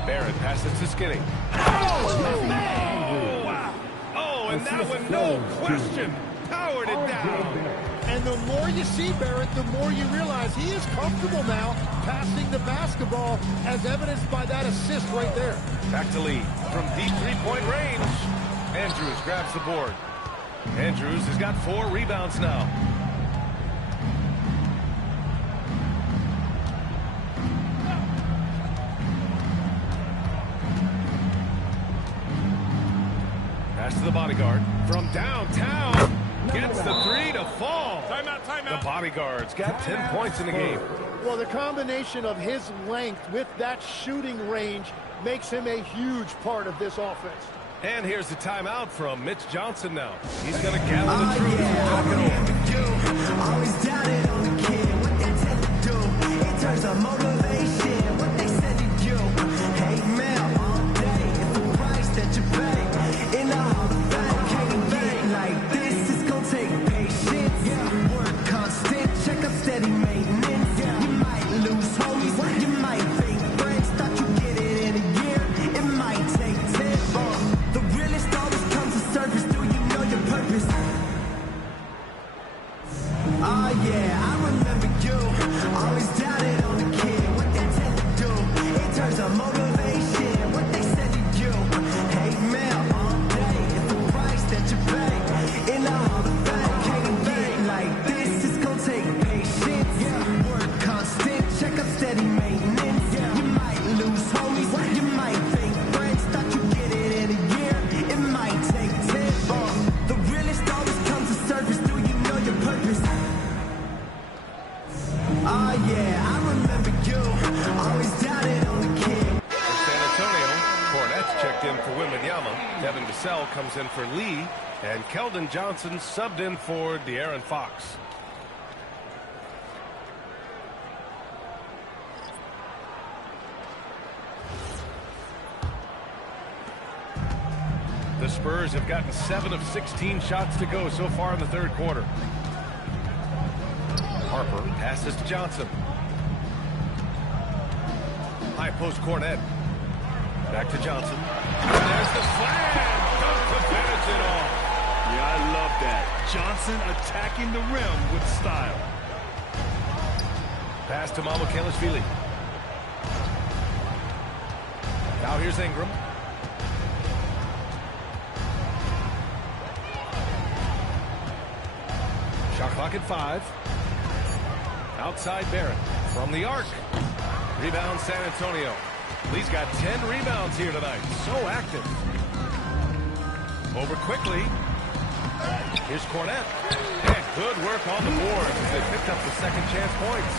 Barrett passes to Skinny. Oh, man! Wow. Oh, and that one, no question, powered it down. And the more you see Barrett, the more you realize he is comfortable now passing the basketball, as evidenced by that assist right there. Back to Lee from deep three-point range. Andrews grabs the board. Andrews has got 4 rebounds now. Pass to the bodyguard from downtown. Gets the 3 to fall. Timeout, timeout. The bodyguard's got 10 points in the game. Well, the combination of his length with that shooting range makes him a huge part of this offense. And here's the timeout from Mitch Johnson now. He's going to gather the troops. Always doubted on the kid, what they tend to do. In terms of motivation, what they said to you. Hate mail all day, it's the price that you pay. In the Hall of Fame, can't get like this. It's gonna take patience. Yeah. Work constant, check up steady maintenance. Yeah. You might lose homies, you might fake friends. Thought you get it in a year, it might take 10. The realest always comes to surface. Do you know your purpose? Oh yeah, I remember you. Always doubted on the kid, what they tend to do. In terms of motivation, what they said to you. Hate mail all day, it's the price that you pay. In the Hall of Fame, can't get like this. It's gonna take patience. Yeah. Work constant, check up steady maintenance. Yeah. You might lose homies, you might fake friends. Thought you get it in a year, it might take 10. The realest always comes to surface. Do you know your purpose? Oh yeah, I remember you. Always doubted on the kid. For San Antonio, Cornette's checked in for Wembanyama. Devin Vassell comes in for Lee. And Keldon Johnson subbed in for De'Aaron Fox. The Spurs have gotten 7 of 16 shots to go so far in the third quarter. Harper passes to Johnson. High post Cornette. Back to Johnson. And there's the slam. Dunk to finish it off. Yeah, I love that. Johnson attacking the rim with style. Pass to Mamukelashvili. Now here's Ingram. Shot clock at 5. Outside Barrett from the arc. Rebound San Antonio. He's got 10 rebounds here tonight. So active. Over quickly. Here's Cornette. And good work on the board as they picked up the second chance points.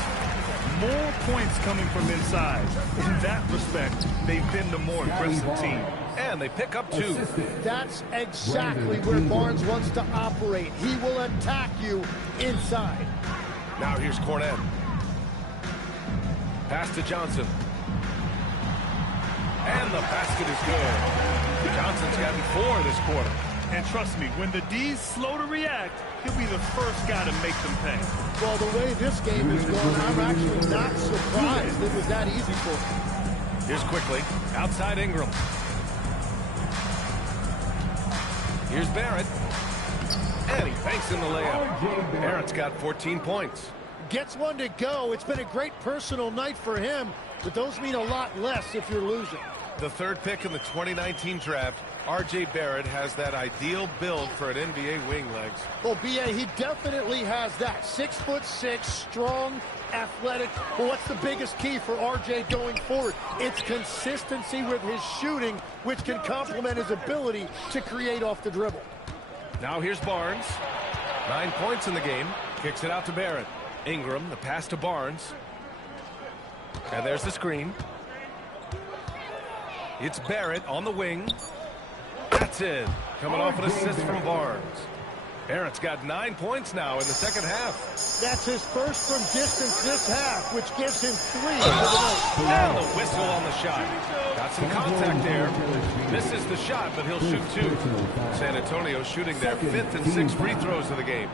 More points coming from inside. In that respect, they've been the more aggressive team. And they pick up 2. That's exactly where Barnes wants to operate. He will attack you inside. Now here's Cornette. Pass to Johnson. And the basket is good. Johnson's gotten 4 this quarter. And trust me, when the D's slow to react, he'll be the first guy to make them pay. Well, the way this game is going, I'm actually not surprised it was that easy for him. Here's quickly. Outside Ingram. Here's Barrett. And he banks in the layup. Barrett's got 14 points. Gets one to go. It's been a great personal night for him, but those mean a lot less if you're losing. The third pick in the 2019 draft, R.J. Barrett has that ideal build for an NBA wing, Legs. Well, B.A., he definitely has that. 6'6", strong, athletic. But what's the biggest key for R.J. going forward? It's consistency with his shooting, which can complement his ability to create off the dribble. Now here's Barnes. 9 points in the game. Kicks it out to Barrett. Ingram, the pass to Barnes. And there's the screen. It's Barrett on the wing. That's in. Coming off an assist from Barnes. Barrett's got 9 points now in the second half. That's his first from distance this half, which gives him 3 for the night. And the whistle on the shot. Got some contact there. Misses the shot, but he'll shoot 2. San Antonio shooting their 5th and 6th free throws of the game.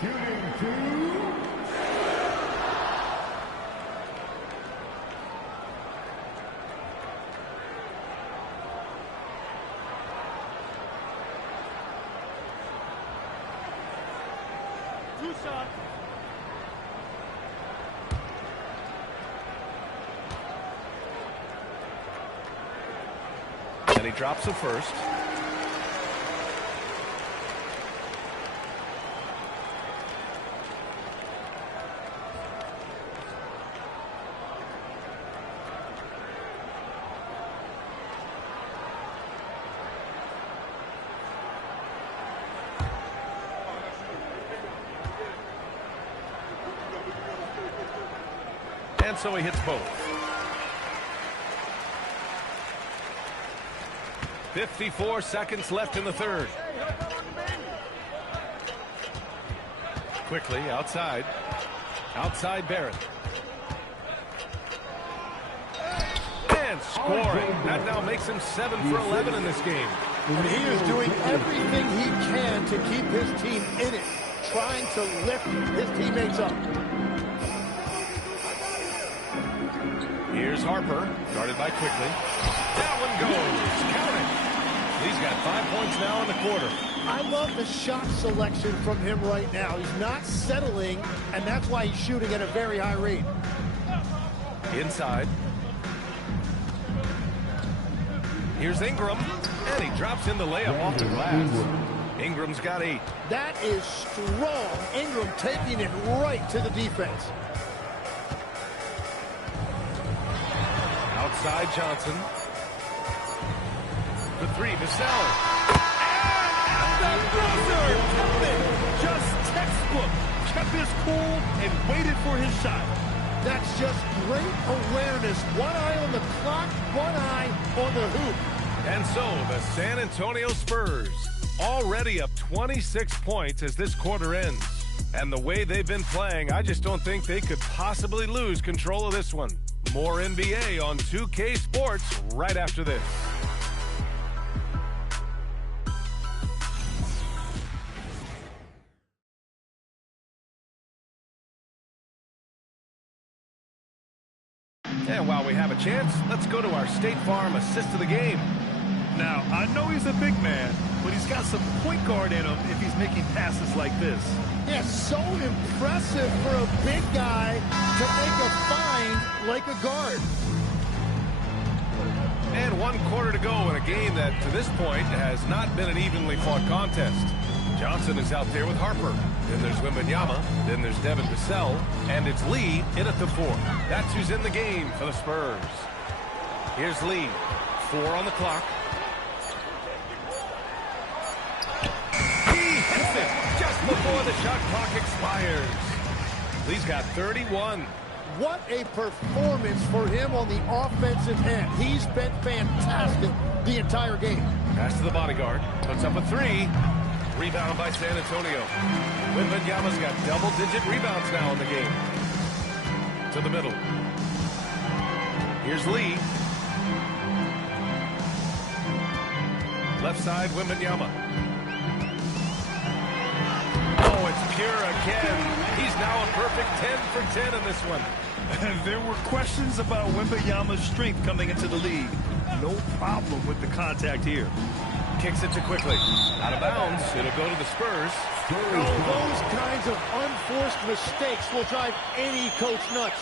Shooting 2. And he drops the first. And so he hits both. 54 seconds left in the third. Quickly outside. Outside Barrett. And scoring. That now makes him 7 for 11 in this game. And he is doing everything he can to keep his team in it, trying to lift his teammates up. Here's Harper, guarded by Quickly. That one goes. Count it. He's got 5 points now in the quarter. I love the shot selection from him right now. He's not settling, and that's why he's shooting at a very high rate. Inside. Here's Ingram, and he drops in the layup off the glass. Ingram's got 8. That is strong. Ingram taking it right to the defense. Outside Johnson. The 3, Vassell. And at the buzzer! Just textbook. Kept his cool and waited for his shot. That's just great awareness. One eye on the clock, one eye on the hoop. And so the San Antonio Spurs already up 26 points as this quarter ends. And the way they've been playing, I just don't think they could possibly lose control of this one. More NBA on 2K Sports right after this. And while we have a chance, let's go to our State Farm assist of the game. Now, I know he's a big man, but he's got some point guard in him if he's making passes like this. Yeah, so impressive for a big guy to make a find like a guard. And 1 quarter to go in a game that, to this point, has not been an evenly fought contest. Johnson is out there with Harper. Then there's Wembanyama. Then there's Devin Vassell. And it's Lee in at the 4. That's who's in the game for the Spurs. Here's Lee. 4 on the clock. He hits it just before the shot clock expires. Lee's got 31. What a performance for him on the offensive end. He's been fantastic the entire game. Pass to the bodyguard. Puts up a 3. Rebound by San Antonio. Wembanyama's got double-digit rebounds now in the game. To the middle. Here's Lee. Left side, Wembanyama. Oh, it's pure again. He's now a perfect 10 for 10 in this one. There were questions about Wembanyama's strength coming into the league. No problem with the contact here. Kicks it to quickly. Out of bounds. It'll go to the Spurs. Oh, those kinds of unforced mistakes will drive any coach nuts.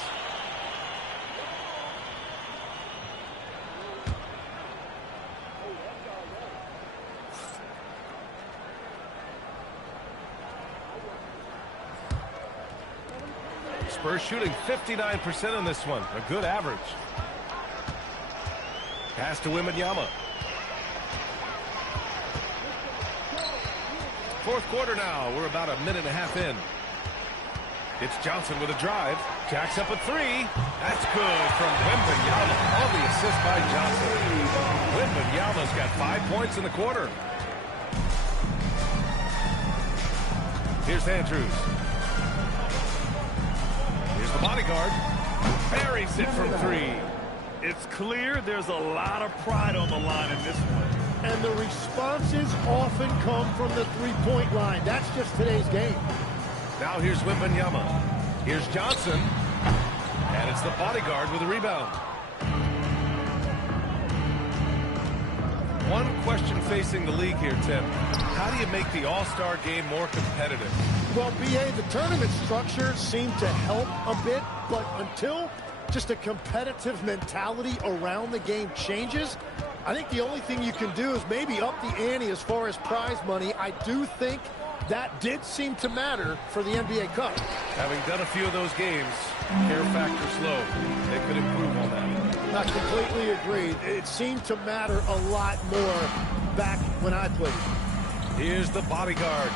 Spurs shooting 59% in this one. A good average. Pass to Wembanyama. Fourth quarter now. We're about a minute and a half in. It's Johnson with a drive. Jacks up a 3. That's good from Wembanyama. On the assist by Johnson. Wembanyama's got 5 points in the quarter. Here's Andrews. Here's the bodyguard. Buries it from 3. It's clear there's a lot of pride on the line in this one. And the responses often come from the three-point line. That's just today's game. Now here's Wembanyama. Here's Johnson. And it's the bodyguard with a rebound. One question facing the league here, Tim. How do you make the All-Star game more competitive? Well, B.A., the tournament structure seemed to help a bit, but until just a competitive mentality around the game changes, I think the only thing you can do is maybe up the ante as far as prize money. I do think that did seem to matter for the NBA Cup. Having done a few of those games, care factor's low. They could improve on that. I completely agreed. It seemed to matter a lot more back when I played. Here's the bodyguard.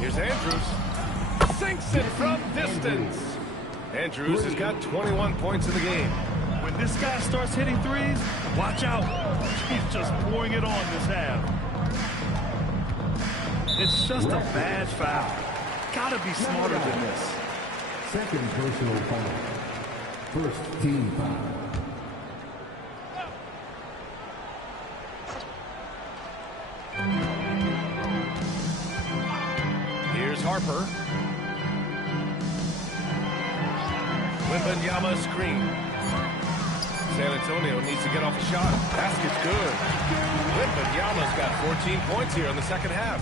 Here's Andrews. Sinks it from distance. Andrews has got 21 points in the game. When this guy starts hitting threes, watch out. He's just pouring it on this half. It's just a bad foul. Gotta be smarter than this. Second personal foul. First team foul. Here's Harper. Wembanyama screen. San Antonio needs to get off a shot. Basket's good. Wembanyama's got 14 points here in the second half.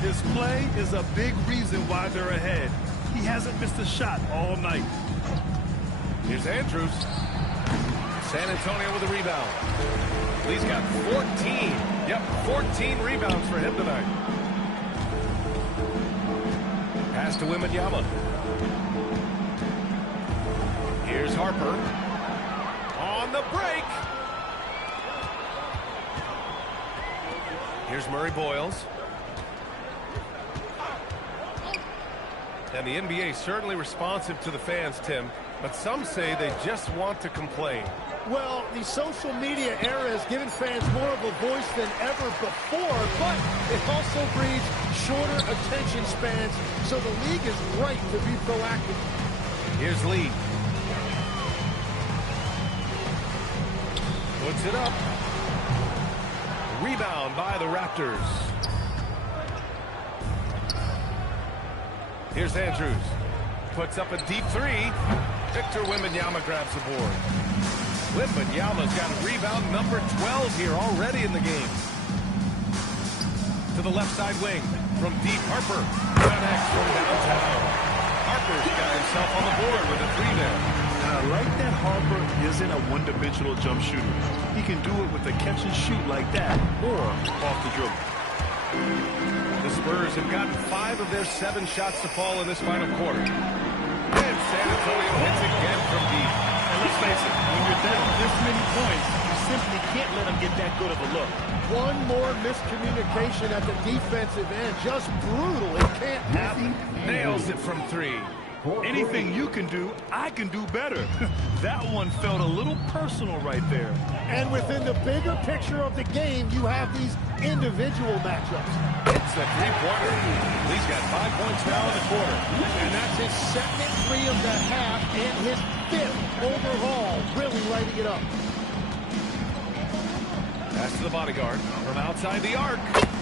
His play is a big reason why they're ahead. He hasn't missed a shot all night. Here's Andrews. San Antonio with a rebound. Lee's got 14. Yep, 14 rebounds for him tonight. Pass to Wembanyama. Here's Harper. On the break. Here's Murray Boyles. And the NBA certainly responsive to the fans, Tim, but some say they just want to complain. Well, the social media era has given fans more of a voice than ever before, but it also breeds shorter attention spans, so the league is right to be proactive. Here's Lee. Puts it up. Rebound by the Raptors. Here's Andrews. Puts up a deep 3. Victor Wembanyama grabs the board. Wembanyama's got rebound number 12 here already in the game. To the left side wing. From deep, Harper. Connects from downtown. Harper's got himself on the board with a 3 there. I like that Harper isn't a one-dimensional jump shooter. He can do it with a catch and shoot like that or off the dribble. The Spurs have gotten 5 of their 7 shots to fall in this final quarter. And San Antonio hits again from deep. And let's face it, when you're down this many points, you simply can't let them get that good of a look. One more miscommunication at the defensive end. Just brutal. It can't happen. Nails it from 3. Anything you can do, I can do better. That one felt a little personal right there. And within the bigger picture of the game, you have these individual matchups. It's a 3-pointer. Lee's got 5 points now in the quarter. And that's his second 3 of the half and his 5th overall, really lighting it up. Pass to the bodyguard from outside the arc.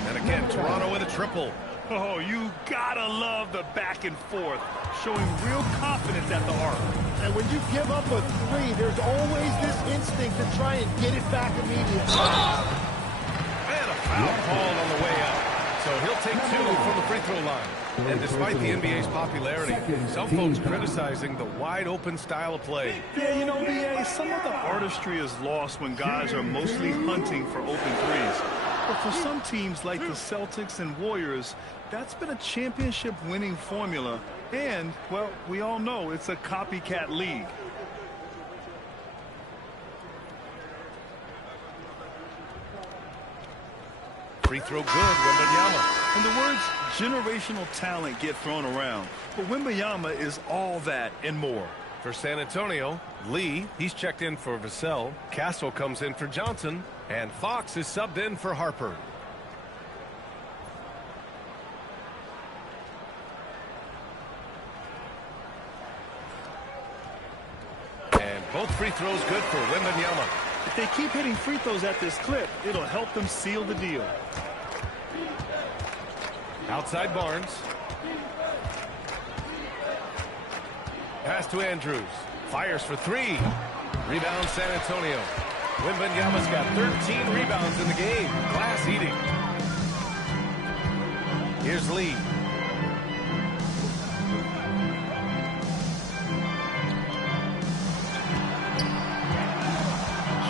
And again, Toronto with a triple. Oh, you gotta love the back and forth, showing real confidence at the arc. And when you give up a 3, there's always this instinct to try and get it back immediately. And a foul called on the way out. So he'll take 2 from the free throw line. And despite the NBA's popularity, some folks criticizing the wide-open style of play. Yeah, you know, BA, some of the artistry is lost when guys are mostly hunting for open threes. But for some teams like the Celtics and Warriors, that's been a championship-winning formula. And, well, we all know it's a copycat league. Free throw good, Wembanyama. In the words, generational talent get thrown around. But Wembanyama is all that and more. For San Antonio, Lee, he's checked in for Vassell. Castle comes in for Johnson. And Fox is subbed in for Harper. And both free throws good for Wembanyama. If they keep hitting free throws at this clip, it'll help them seal the deal. Outside Barnes. Pass to Andrews. Fires for 3. Rebound San Antonio. Wembanyama's got 13 rebounds in the game. Glass eating. Here's Lee.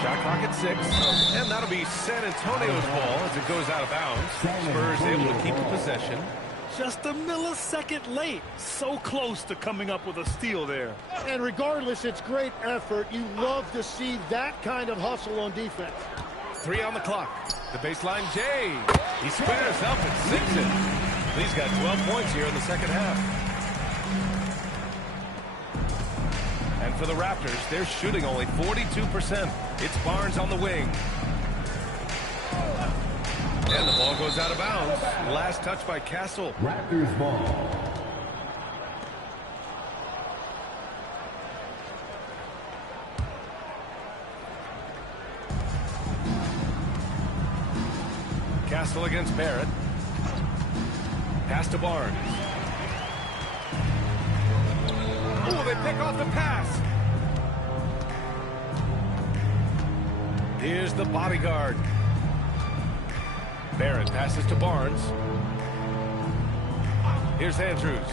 Shot clock at 6. And that'll be San Antonio's ball as it goes out of bounds. Spurs able to keep the possession. Just a millisecond late. So close to coming up with a steal there. And regardless, it's great effort. You love to see that kind of hustle on defense. 3 on the clock. The baseline, Jay. He squares up and sinks it. Lee's got 12 points here in the second half. And for the Raptors, they're shooting only 42%. It's Barnes on the wing. And the ball goes out of bounds. Last touch by Castle. Raptors ball. Castle against Barrett. Pass to Barnes. Oh, they pick off the pass. Here's the bodyguard. Barrett passes to Barnes. Here's Andrews.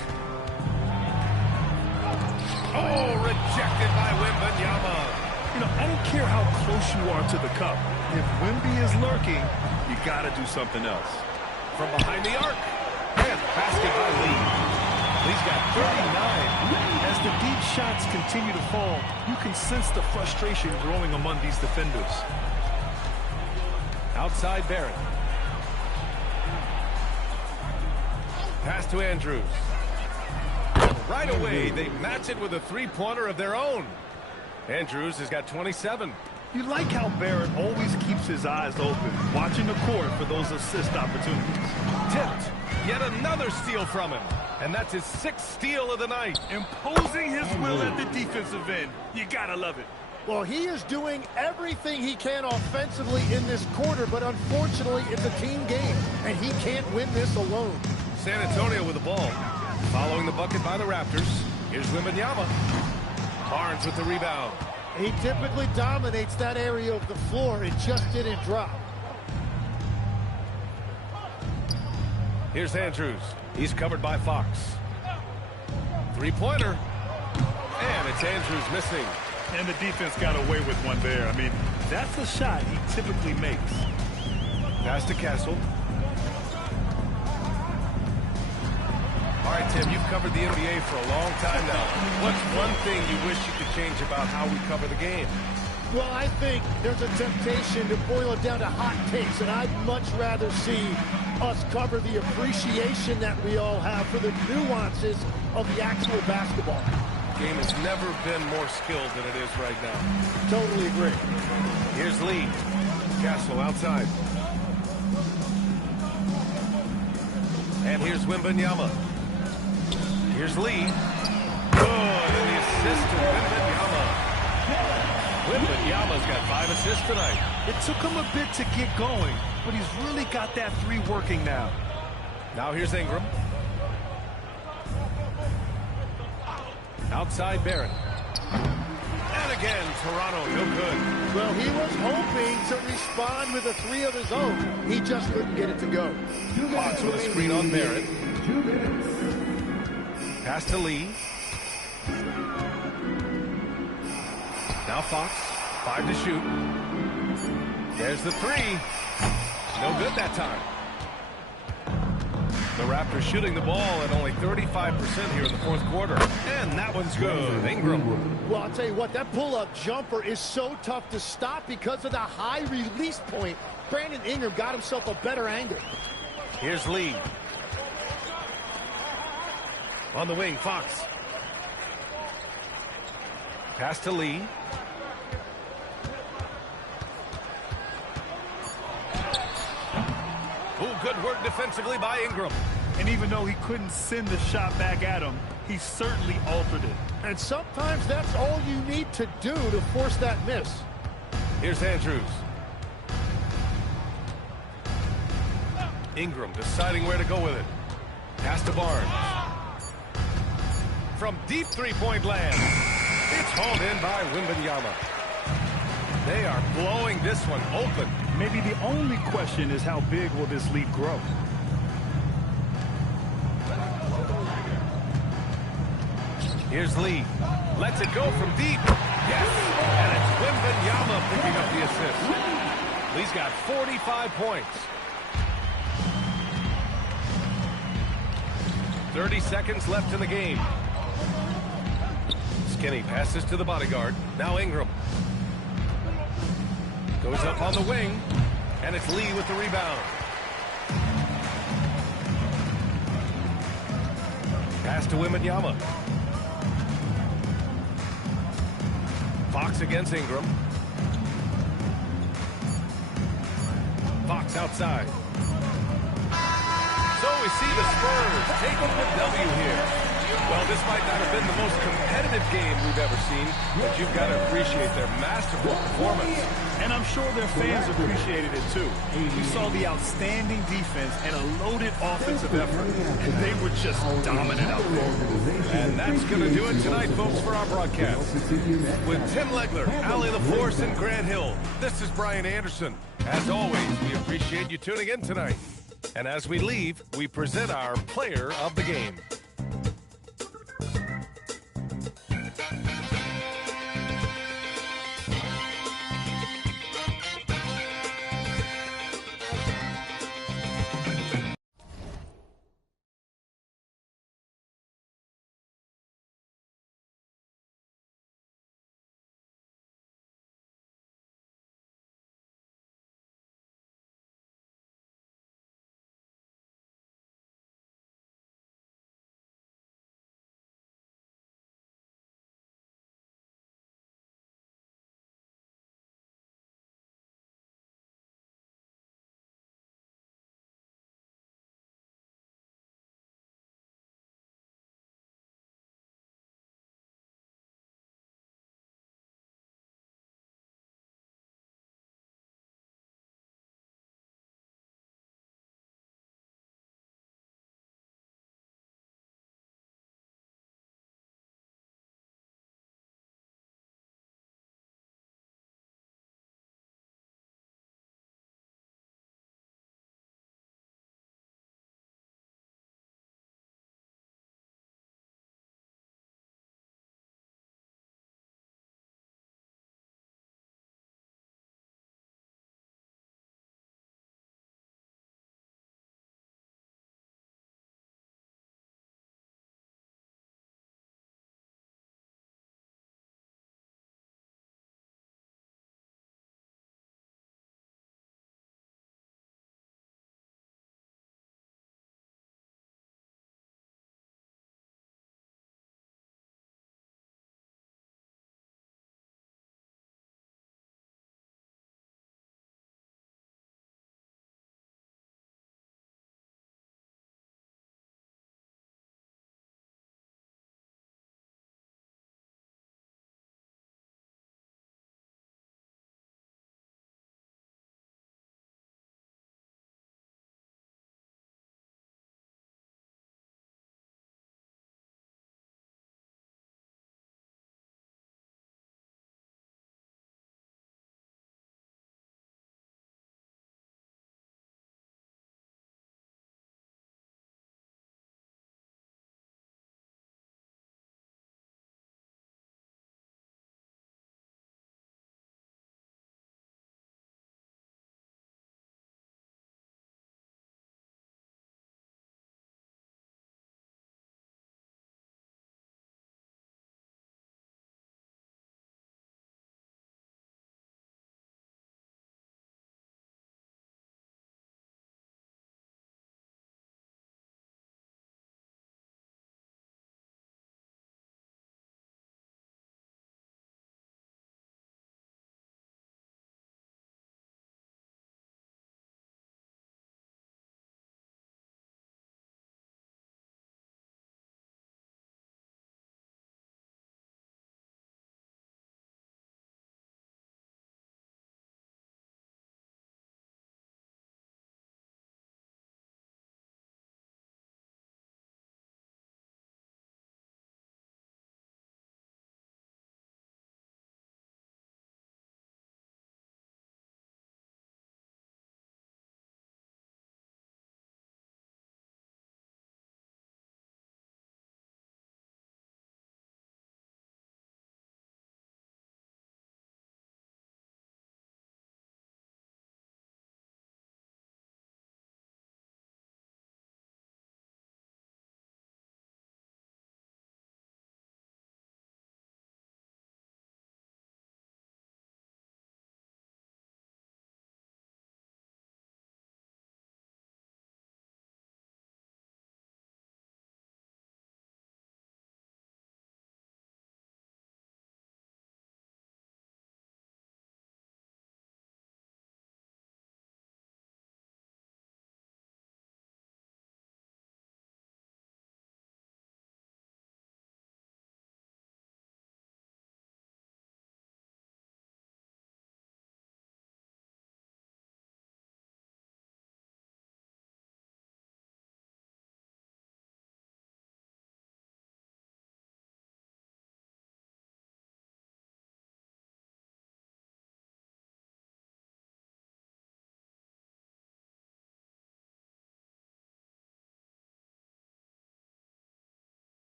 Oh, rejected by Wembanyama. You know, I don't care how close you are to the cup. If Wemby is lurking, you got to do something else. From behind the arc. And basket by Lee. Lee's got 39. As the deep shots continue to fall, you can sense the frustration growing among these defenders. Outside Barrett. Pass to Andrews. Right away, they match it with a three-pointer of their own. Andrews has got 27. You like how Barrett always keeps his eyes open, watching the court for those assist opportunities. Tipped. Yet another steal from him. And that's his 6th steal of the night. Imposing his will at the defensive end. You gotta love it. Well, he is doing everything he can offensively in this quarter, but unfortunately, it's a team game, and he can't win this alone. San Antonio with the ball. Following the bucket by the Raptors. Here's Wembanyama. Barnes with the rebound. He typically dominates that area of the floor. It just didn't drop. Here's Andrews. He's covered by Fox. Three-pointer. And it's Andrews missing. And the defense got away with one there. I mean, that's a shot he typically makes. Pass to Castle. All right, Tim, you've covered the NBA for a long time now. What's one thing you wish you could change about how we cover the game? Well, I think there's a temptation to boil it down to hot takes, and I'd much rather see us cover the appreciation that we all have for the nuances of the actual basketball. The game has never been more skilled than it is right now. Totally agree. Here's Lee. Castle outside. And here's Wembanyama. Here's Lee. Good, and the assist to Wembanyama. Wembanyama's got 5 assists tonight. It took him a bit to get going, but he's really got that 3 working now. Now here's Ingram. Outside Barrett. And again, Toronto, no good. Well, he was hoping to respond with a 3 of his own. He just couldn't get it to go. Fox with a screen on Barrett. Pass to Lee. Now Fox, 5 to shoot. There's the 3. No good that time. The Raptors shooting the ball at only 35% here in the 4th quarter. And that one's good. Ingram. Well, I'll tell you what, that pull-up jumper is so tough to stop because of the high release point. Brandon Ingram got himself a better angle. Here's Lee. On the wing, Fox. Pass to Lee. Oh, good work defensively by Ingram. And even though he couldn't send the shot back at him, he certainly altered it. And sometimes that's all you need to do to force that miss. Here's Andrews. Ingram deciding where to go with it. Pass to Barnes. From deep three-point land. It's hauled in by Wembanyama. They are blowing this one open. Maybe the only question is how big will this lead grow? Here's Lee. Lets it go from deep. Yes. And it's Wembanyama picking up the assist. Lee's got 45 points. 30 seconds left in the game. Skinny passes to the bodyguard. Now Ingram. Goes up on the wing. And it's Lee with the rebound. Pass to Wembanyama. Fox against Ingram. Fox outside. So we see the Spurs taking the W here. Well, this might not have been the most competitive game we've ever seen, but you've got to appreciate their masterful performance. And I'm sure their fans appreciated it too. We saw the outstanding defense and a loaded offensive effort, and they were just dominant out there. And that's going to do it tonight, folks, for our broadcast. With Tim Legler, Allie LaForce, and Grant Hill, this is Brian Anderson. As always, we appreciate you tuning in tonight. And as we leave, we present our player of the game.